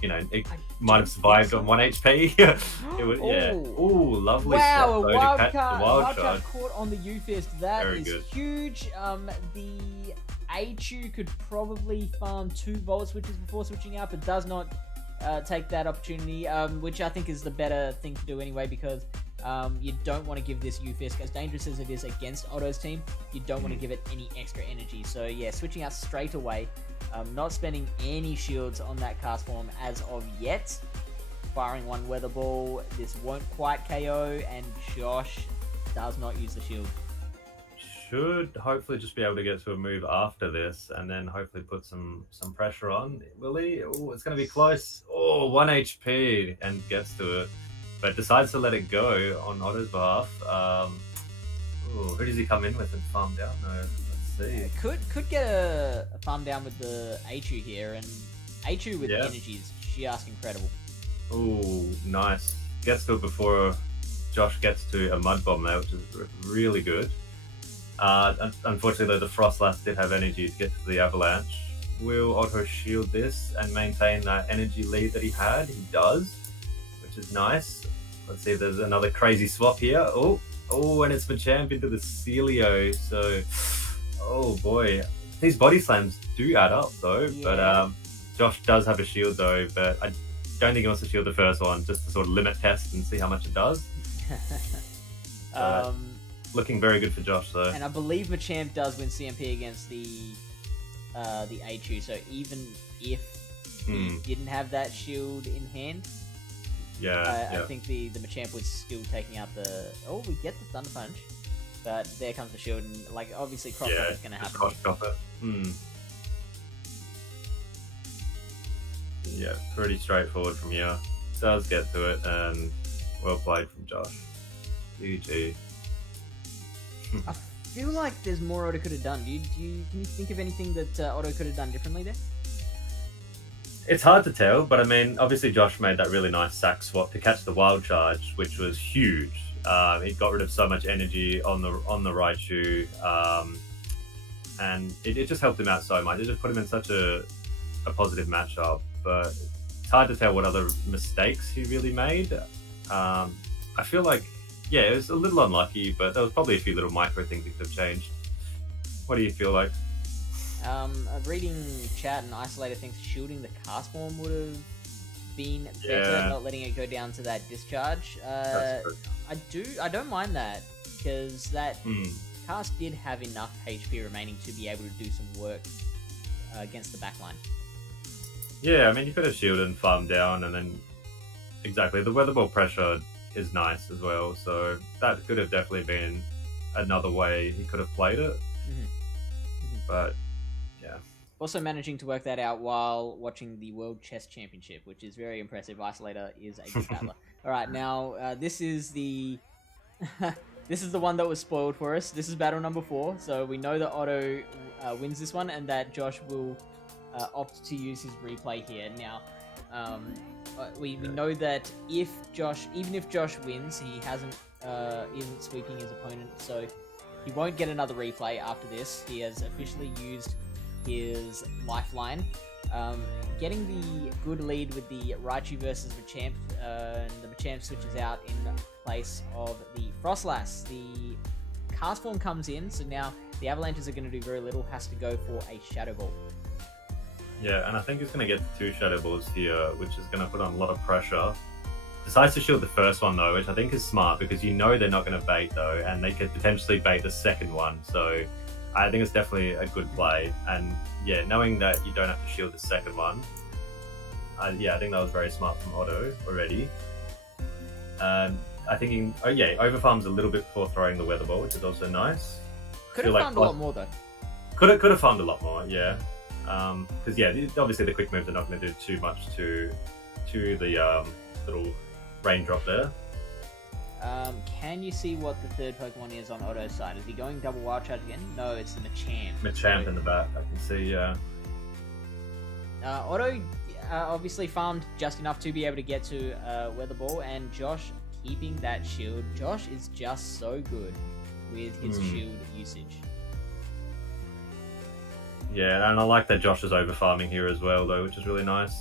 you know, it might have survived on 1 HP. It would, yeah. Ooh, lovely. Wow, swap, a though, wild to catch card, the wild card charge. caught on the U-Fist. That Very is good. huge. The H2 could probably farm 2 Volt Switches before switching out, but does not take that opportunity, which I think is the better thing to do anyway, because you don't want to give this U-Fisk, as dangerous as it is against Otto's team, you don't want to give it any extra energy. So yeah, switching out straight away, not spending any shields on that cast form as of yet. Firing 1 Weather Ball, this won't quite KO, and Josh does not use the shield. Should hopefully just be able to get to a move after this, and then hopefully put some pressure on. Will he? Oh, it's going to be close. Oh, 1 HP, and gets to it. But decides to let it go on Otto's behalf. Who does he come in with and farm down? No, let's see. Could get a farm down with the H2 here, and H2 with energy is just incredible. Oh, nice. Gets to it before Josh gets to a Mud Bomb there, which is really good. Unfortunately, the Frostlass did have energy to get to the Avalanche. Will Otto shield this and maintain that energy lead that he had? He does, which is nice. Let's see if there's another crazy swap here. Oh, and it's Machamp into the Celio. So, oh boy. These body slams do add up though. Yeah. But Josh does have a shield though, but I don't think he wants to shield the first one just to sort of limit test and see how much it does. Looking very good for Josh though. And I believe Machamp does win CMP against the H2, so even if he didn't have that shield in hand, I think the Machamp was still taking out the... Oh, we get the Thunder Punch, but there comes the shield, and like obviously cross is going to happen. Cross it. Yeah, pretty straightforward from here. Does get to it, and well played from Josh. GG. I feel like there's more Otto could have done. Can you think of anything that Otto could have done differently there? It's hard to tell, but I mean, obviously Josh made that really nice sack swap to catch the wild charge, which was huge. He got rid of so much energy on the Raichu, and it just helped him out so much. It just put him in such a positive matchup. But it's hard to tell what other mistakes he really made. I feel like, yeah, it was a little unlucky, but there was probably a few little micro things he could have changed. What do you feel like? Reading chat and Isolator thinks shielding the cast form would have been better, not letting it go down to that discharge. I don't mind that, because that cast did have enough HP remaining to be able to do some work against the backline. Yeah, I mean, you could have shielded and farmed down, and then exactly the weather ball pressure is nice as well. So that could have definitely been another way he could have played it. But yeah. Also managing to work that out while watching the World Chess Championship, which is very impressive. Isolator is a good battler. All right, now this is the this is the one that was spoiled for us. This is battle number 4, so we know that Otto wins this one, and that Josh will opt to use his replay here. Now, we know that even if Josh wins, he isn't sweeping his opponent, so he won't get another replay after this. He has officially used his lifeline. Getting the good lead with the Raichu versus Machamp, and the Machamp switches out in place of the Frostlass. The Cast Form comes in, so now the Avalanches are going to do very little, has to go for a Shadow Ball. Yeah, and I think he's going to get 2 Shadow Balls here, which is going to put on a lot of pressure. Decides to shield the first one though, which I think is smart, because they're not going to bait though, and they could potentially bait the second one, so I think it's definitely a good play. And yeah, knowing that you don't have to shield the second one, I think that was very smart from Otto already. I think overfarms a little bit before throwing the Weather Ball, which is also nice. Could have farmed a lot more though. Could have farmed a lot more, yeah. Because obviously the quick moves are not going to do too much to the little raindrop there. Can you see what the third Pokemon is on Otto's side? Is he going double Wild Charge again? No, it's the Machamp. Machamp in the back, I can see, yeah. Otto obviously farmed just enough to be able to get to Weather Ball, and Josh keeping that shield. Josh is just so good with his shield usage. Yeah, and I like that Josh is over farming here as well, though, which is really nice.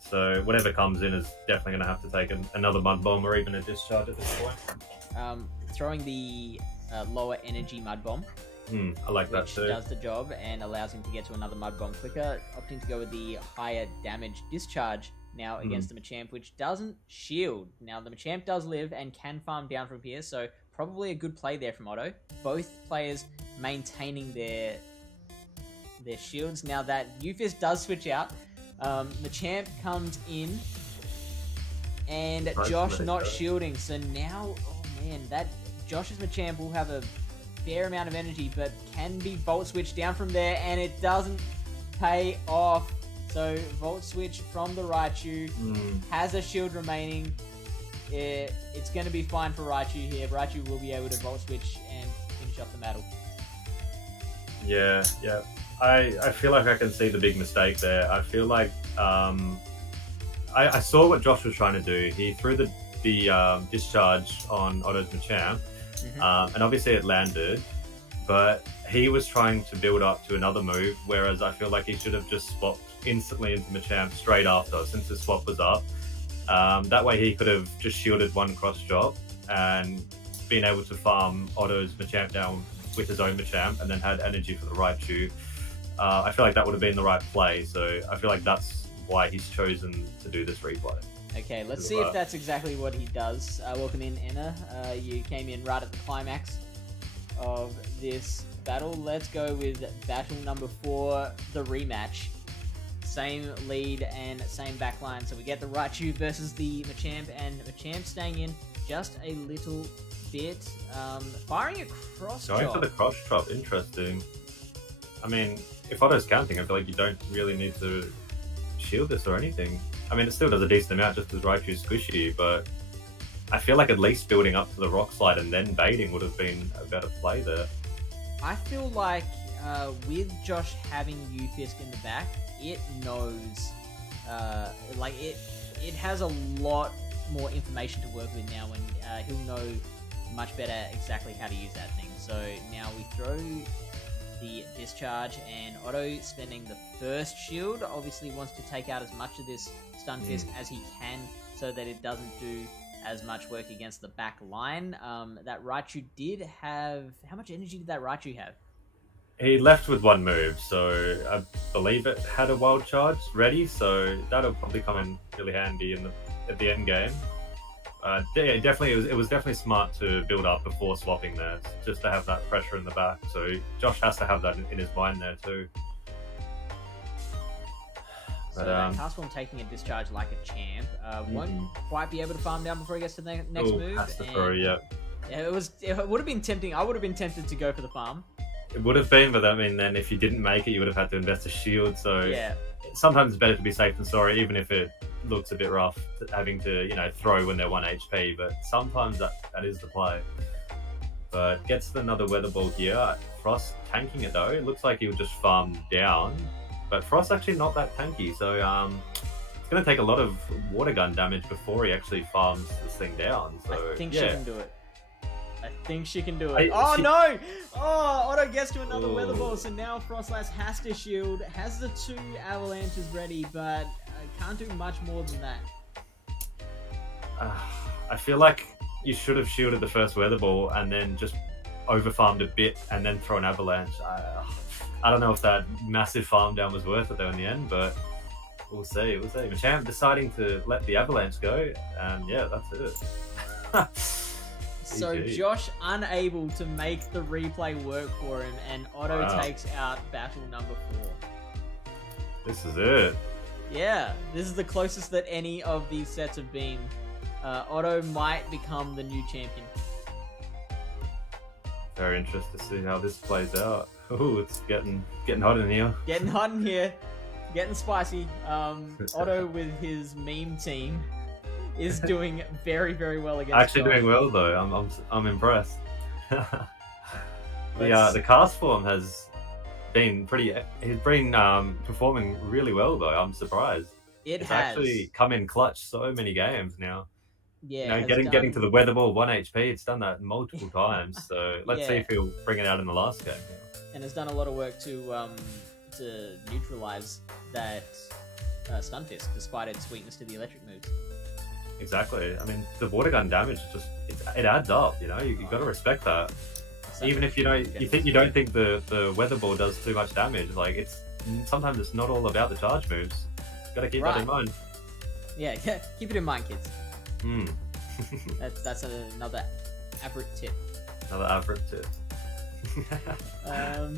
So whatever comes in is definitely going to have to take another Mud Bomb or even a Discharge at this point. Throwing the lower energy Mud Bomb. I like that too. Which does the job and allows him to get to another Mud Bomb quicker. Opting to go with the higher damage Discharge now against the Machamp, which doesn't shield. Now the Machamp does live and can farm down from here, so probably a good play there from Otto. Both players maintaining their shields. Now that Ufist does switch out, Machamp comes in, and Josh not shielding. So now, oh man, that Josh's Machamp will have a fair amount of energy, but can be Volt Switch down from there, and it doesn't pay off. So Volt Switch from the Raichu, has a shield remaining. It's going to be fine for Raichu here. Raichu will be able to Volt Switch and finish off the battle. Yeah. I feel like I can see the big mistake there. I feel like I saw what Josh was trying to do. He threw the Discharge on Otto's Machamp, and obviously it landed, but he was trying to build up to another move, whereas I feel like he should have just swapped instantly into Machamp straight after, since the swap was up. That way he could have just shielded one cross drop and been able to farm Otto's Machamp down with his own Machamp, and then had energy for the Raichu. I feel like that would have been the right play, so I feel like that's why he's chosen to do this replay. Okay, let's see if that's exactly what he does. Welcome in, Enna. You came in right at the climax of this battle. Let's go with battle number 4, the rematch. Same lead and same backline, so we get the Raichu versus the Machamp, and Machamp staying in just a little bit. Firing a cross drop. Going for the cross drop, interesting. I mean, if Otto's counting, I feel like you don't really need to shield this or anything. I mean, it still does a decent amount just because Raichu's squishy, but I feel like at least building up to the Rock Slide and then baiting would have been a better play there. I feel like with Josh having Ufist in the back, it knows, it has a lot more information to work with now, and he'll know much better exactly how to use that thing. So now we throw the Discharge, and Otto, spending the first shield, obviously wants to take out as much of this Stunfisk as he can so that it doesn't do as much work against the back line. That Raichu did have... How much energy did that Raichu have? He left with one move, so I believe it had a Wild Charge ready, so that'll probably come in really handy at the end game. It was definitely smart to build up before swapping there, just to have that pressure in the back. So Josh has to have that in his mind there too. So that Cast Form taking a Discharge like a champ won't quite be able to farm down before he gets to the next move. Has to throw, yeah. It would have been tempting. I would have been tempted to go for the farm. It would have been, but I mean, then if you didn't make it, you would have had to invest a shield. So yeah, sometimes it's better to be safe than sorry, even if it looks a bit rough, having to, you know, throw when they're 1 HP, but sometimes that is the play. But gets another Weather Ball here. Frost tanking it though. It looks like he'll just farm down, but Frost's actually not that tanky, so it's going to take a lot of water gun damage before he actually farms this thing down. So I think yeah. she can do it. I think she can do it. No! Oh, Otto gets to another Weather Ball, so now Frostlass has to shield, has the 2 avalanches ready, but can't do much more than that. I feel like you should have shielded the first Weather Ball and then just over-farmed a bit and then throw an avalanche. I don't know if that massive farm down was worth it though in the end, but we'll see. Machamp deciding to let the avalanche go, and yeah, that's it. So Josh unable to make the replay work for him, and Otto takes out battle number 4. This is it. Yeah, this is the closest that any of these sets have been. Otto might become the new champion. Very interested to see how this plays out. Oh, it's getting hot in here. Getting hot in here. Getting spicy. Otto with his meme team is doing very, very well against Actually Josh. doing well though. I'm impressed. The cast form has been he's been performing really well though. I'm surprised. It's actually come in clutch so many games now. Yeah, you know, getting to the Weather Ball 1 HP, it's done that multiple times. So let's see if he'll bring it out in the last game. And has done a lot of work to neutralize that Stun Fist, despite its weakness to the electric moves. Exactly. I mean, the water gun damage it adds up. You know, you got to respect that. Even if you don't think the Weather Ball does too much damage, like sometimes it's not all about the charge moves. Got to keep that in mind. Yeah, keep it in mind, kids. Hmm. That's another aberrant tip. Another aberrant tip.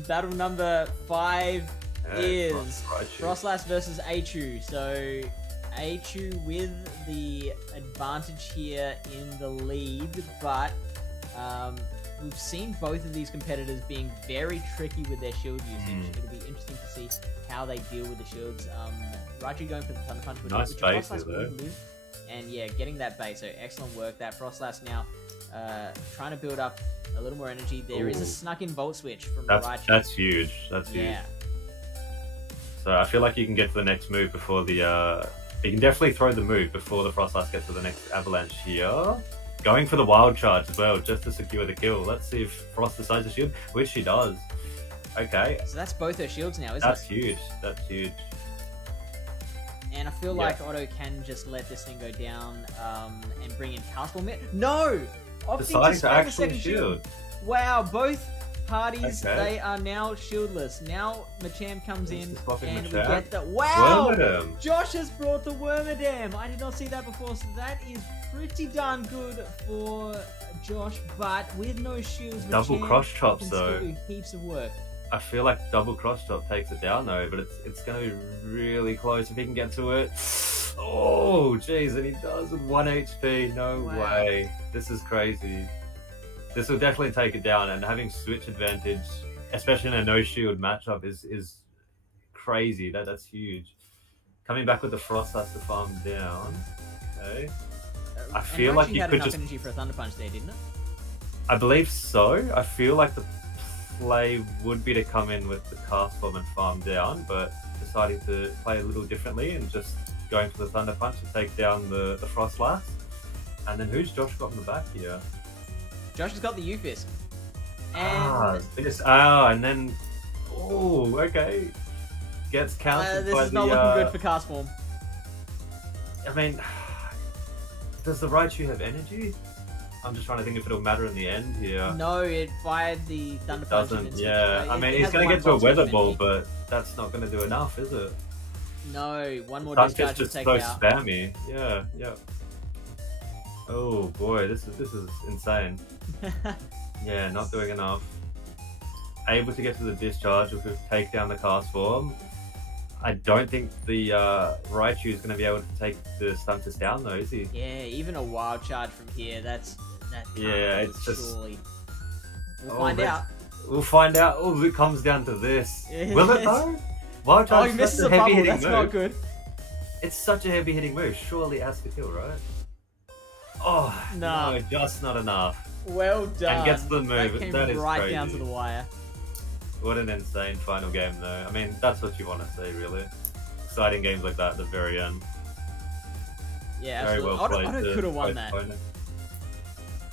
Battle number 5 is Frostlass versus Achu. So Achu with the advantage here in the lead, but we've seen both of these competitors being very tricky with their shield usage. It'll be interesting to see how they deal with the shields. Raichu going for the Thunder Punch, nice which base Frostlass there. would live. And yeah, getting that base, so excellent work. That Frostlass now trying to build up a little more energy. There is a snuck-in Volt Switch from Raichu. That's huge. That's huge. Yeah. So I feel like you can get to the next move before the... you can definitely throw the move before the Frostlass gets to the next avalanche here. Going for the wild charge as well, just to secure the kill. Let's see if Frost decides to shield, which she does. Okay. So that's both her shields now, isn't That's it? huge. That's huge. And I feel like Otto can just let this thing go down and bring in Castform. No! Deciding to actually shield. Wow, both parties, they are now shieldless. Now Machamp comes in and we get the... Wow! Wormadam. Josh has brought the Wormadam. I did not see that before, so that is pretty darn good for Josh, but with no shields, Double Machamp cross chop, can so... still do heaps of work. I feel like double cross chop takes it down though, but it's going to be really close if he can get to it. Oh, jeez, and he does with 1 HP. No way. This is crazy. This will definitely take it down, and having switch advantage, especially in a no shield matchup, is crazy. That's huge. Coming back with the Frostlass to farm down. Okay. I feel like you could just... energy for a Thunder Punch there, didn't it? I believe so. I feel like the play would be to come in with the cast bomb and farm down, but deciding to play a little differently and just going for the Thunder Punch to take down the Frostlass. And then who's Josh got in the back here? Josh has got the U-Fisk. And and then okay. Gets countered this by is not looking good for Castform. I mean, does the Raichu have energy? I'm just trying to think if it'll matter in the end here. No, it fired the Thunder Punch. Doesn't, yeah. I mean, he's going to get to a Weather Ball, but that's not going to do enough, is it? No, one more That's discharge just to take so out. spammy. Yeah. Oh boy, this is insane. Yeah, not doing enough. Able to get to the discharge, which will take down the cast form. I don't think the Raichu is going to be able to take the Stuntus down though, is he? Yeah, even a wild charge from here, that it's just... surely. We'll find out. We'll find out. Oh, it comes down to this. Will it though? Wild charge he misses is a a heavy bubble, hitting that's move. not good. It's such a heavy hitting move. Surely it has to kill, right? Oh no, just not enough. Well done. And gets the move. That is right crazy. Down to the wire. What an insane final game, though. I mean, that's what you want to see, really. Exciting games like that at the very end. Yeah, absolutely. Otto could have won that.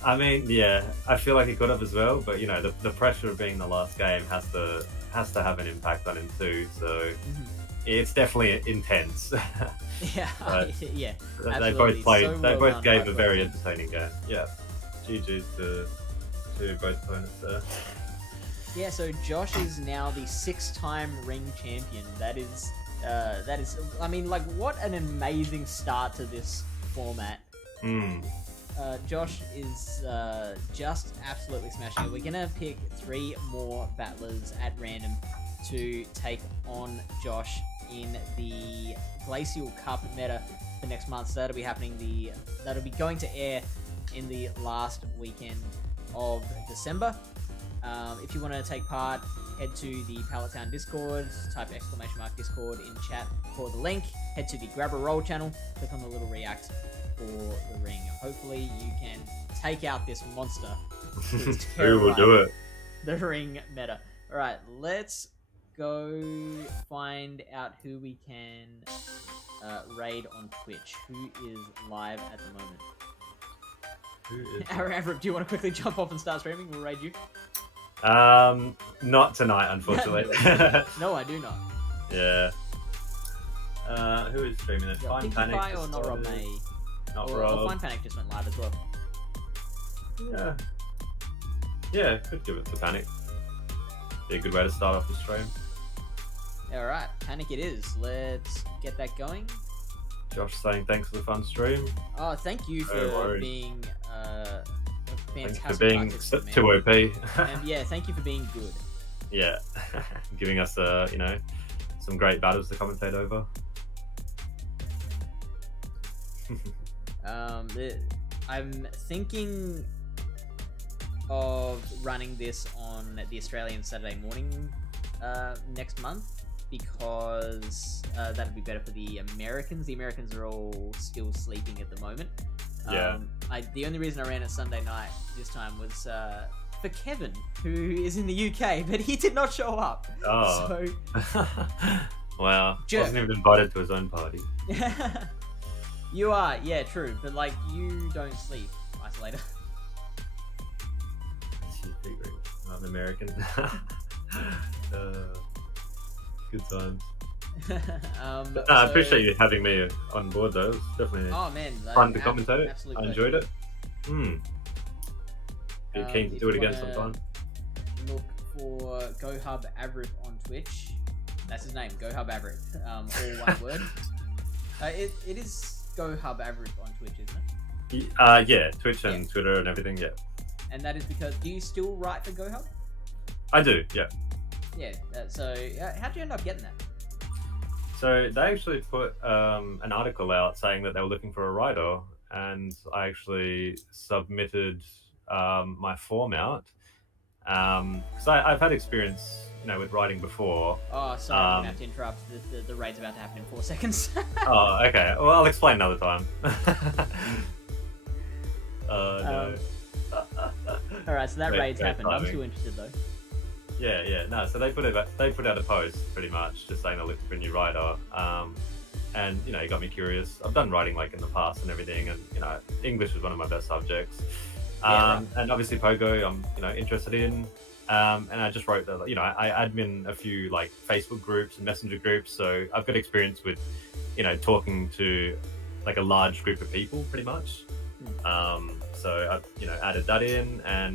I mean, yeah, I feel like he could have as well, but you know, the pressure of being the last game has to have an impact on him too. So it's definitely intense. Yeah, yeah. They both played. So they both gave a very entertaining game. Yeah, GG's to both opponents there. Yeah, so Josh is now the 6-time ring champion. That is, I mean, like, what an amazing start to this format. Josh is just absolutely smashing it. We're gonna pick 3 more battlers at random to take on Josh in the Glacial Cup meta for next month. So that'll be happening. That'll be going to air in the last weekend of December. If you want to take part, head to the Pallet Town Discord, type !Discord in chat for the link, head to the Grab a Roll channel, click on the little react for the ring. Hopefully you can take out this monster. Who will do it? The ring meta. Alright, let's go find out who we can raid on Twitch. Who is live at the moment? Avrip, do you want to quickly jump off and start streaming? We'll raid you. Not tonight, unfortunately. No, I do not. Yeah. Who is streaming this? Fine Panic or not Rob May? Not Rob. Or Fine Panic just went live as well. Yeah. Yeah, could give it to Panic. Be a good way to start off the stream. Alright, Panic it is. Let's get that going. Josh saying thanks for the fun stream. Oh, thank you for being a fantastic participant, too OP. And yeah, thank you for being good. Yeah, giving us you know, some great battles to commentate over. I'm thinking of running this on the Australian Saturday morning next month, because that'd be better for the Americans. The Americans are all still sleeping at the moment. Yeah. The only reason I ran it Sunday night this time was for Kevin, who is in the UK, but he did not show up. Oh. So... Wow. Wasn't even invited to his own party. You are, yeah, true. But, like, you don't sleep, Isolator. I'm American. Good times. I appreciate you having me on board, though. It was definitely fun to commentate it. I enjoyed it. Be keen to do it again sometime. Look for GoHub Avrip on Twitch. That's his name, GoHub Avrip. All one word. It is GoHub Avrip on Twitch, isn't it? Yeah, Twitch and Twitter and everything, yeah. And that is because, do you still write for GoHub? I do, yeah. Yeah, so how'd you end up getting that? So they actually put an article out saying that they were looking for a writer, and I actually submitted my form out. Because I've had experience, you know, with writing before. Oh, sorry, I'm gonna have to interrupt. The raid's about to happen in 4 seconds. Oh, okay. Well, I'll explain another time. No. Alright, so that raid's happened. I'm too interested though. Yeah. No, so they put out a post pretty much just saying they're looking for a new writer. And you know, it got me curious. I've done writing like in the past and everything, and you know, English is one of my best subjects. And obviously Pogo, I'm interested in. And I just wrote that, you know, I admin a few like Facebook groups and messenger groups, so I've got experience with, you know, talking to like a large group of people pretty much. So I've, you know, added that in, and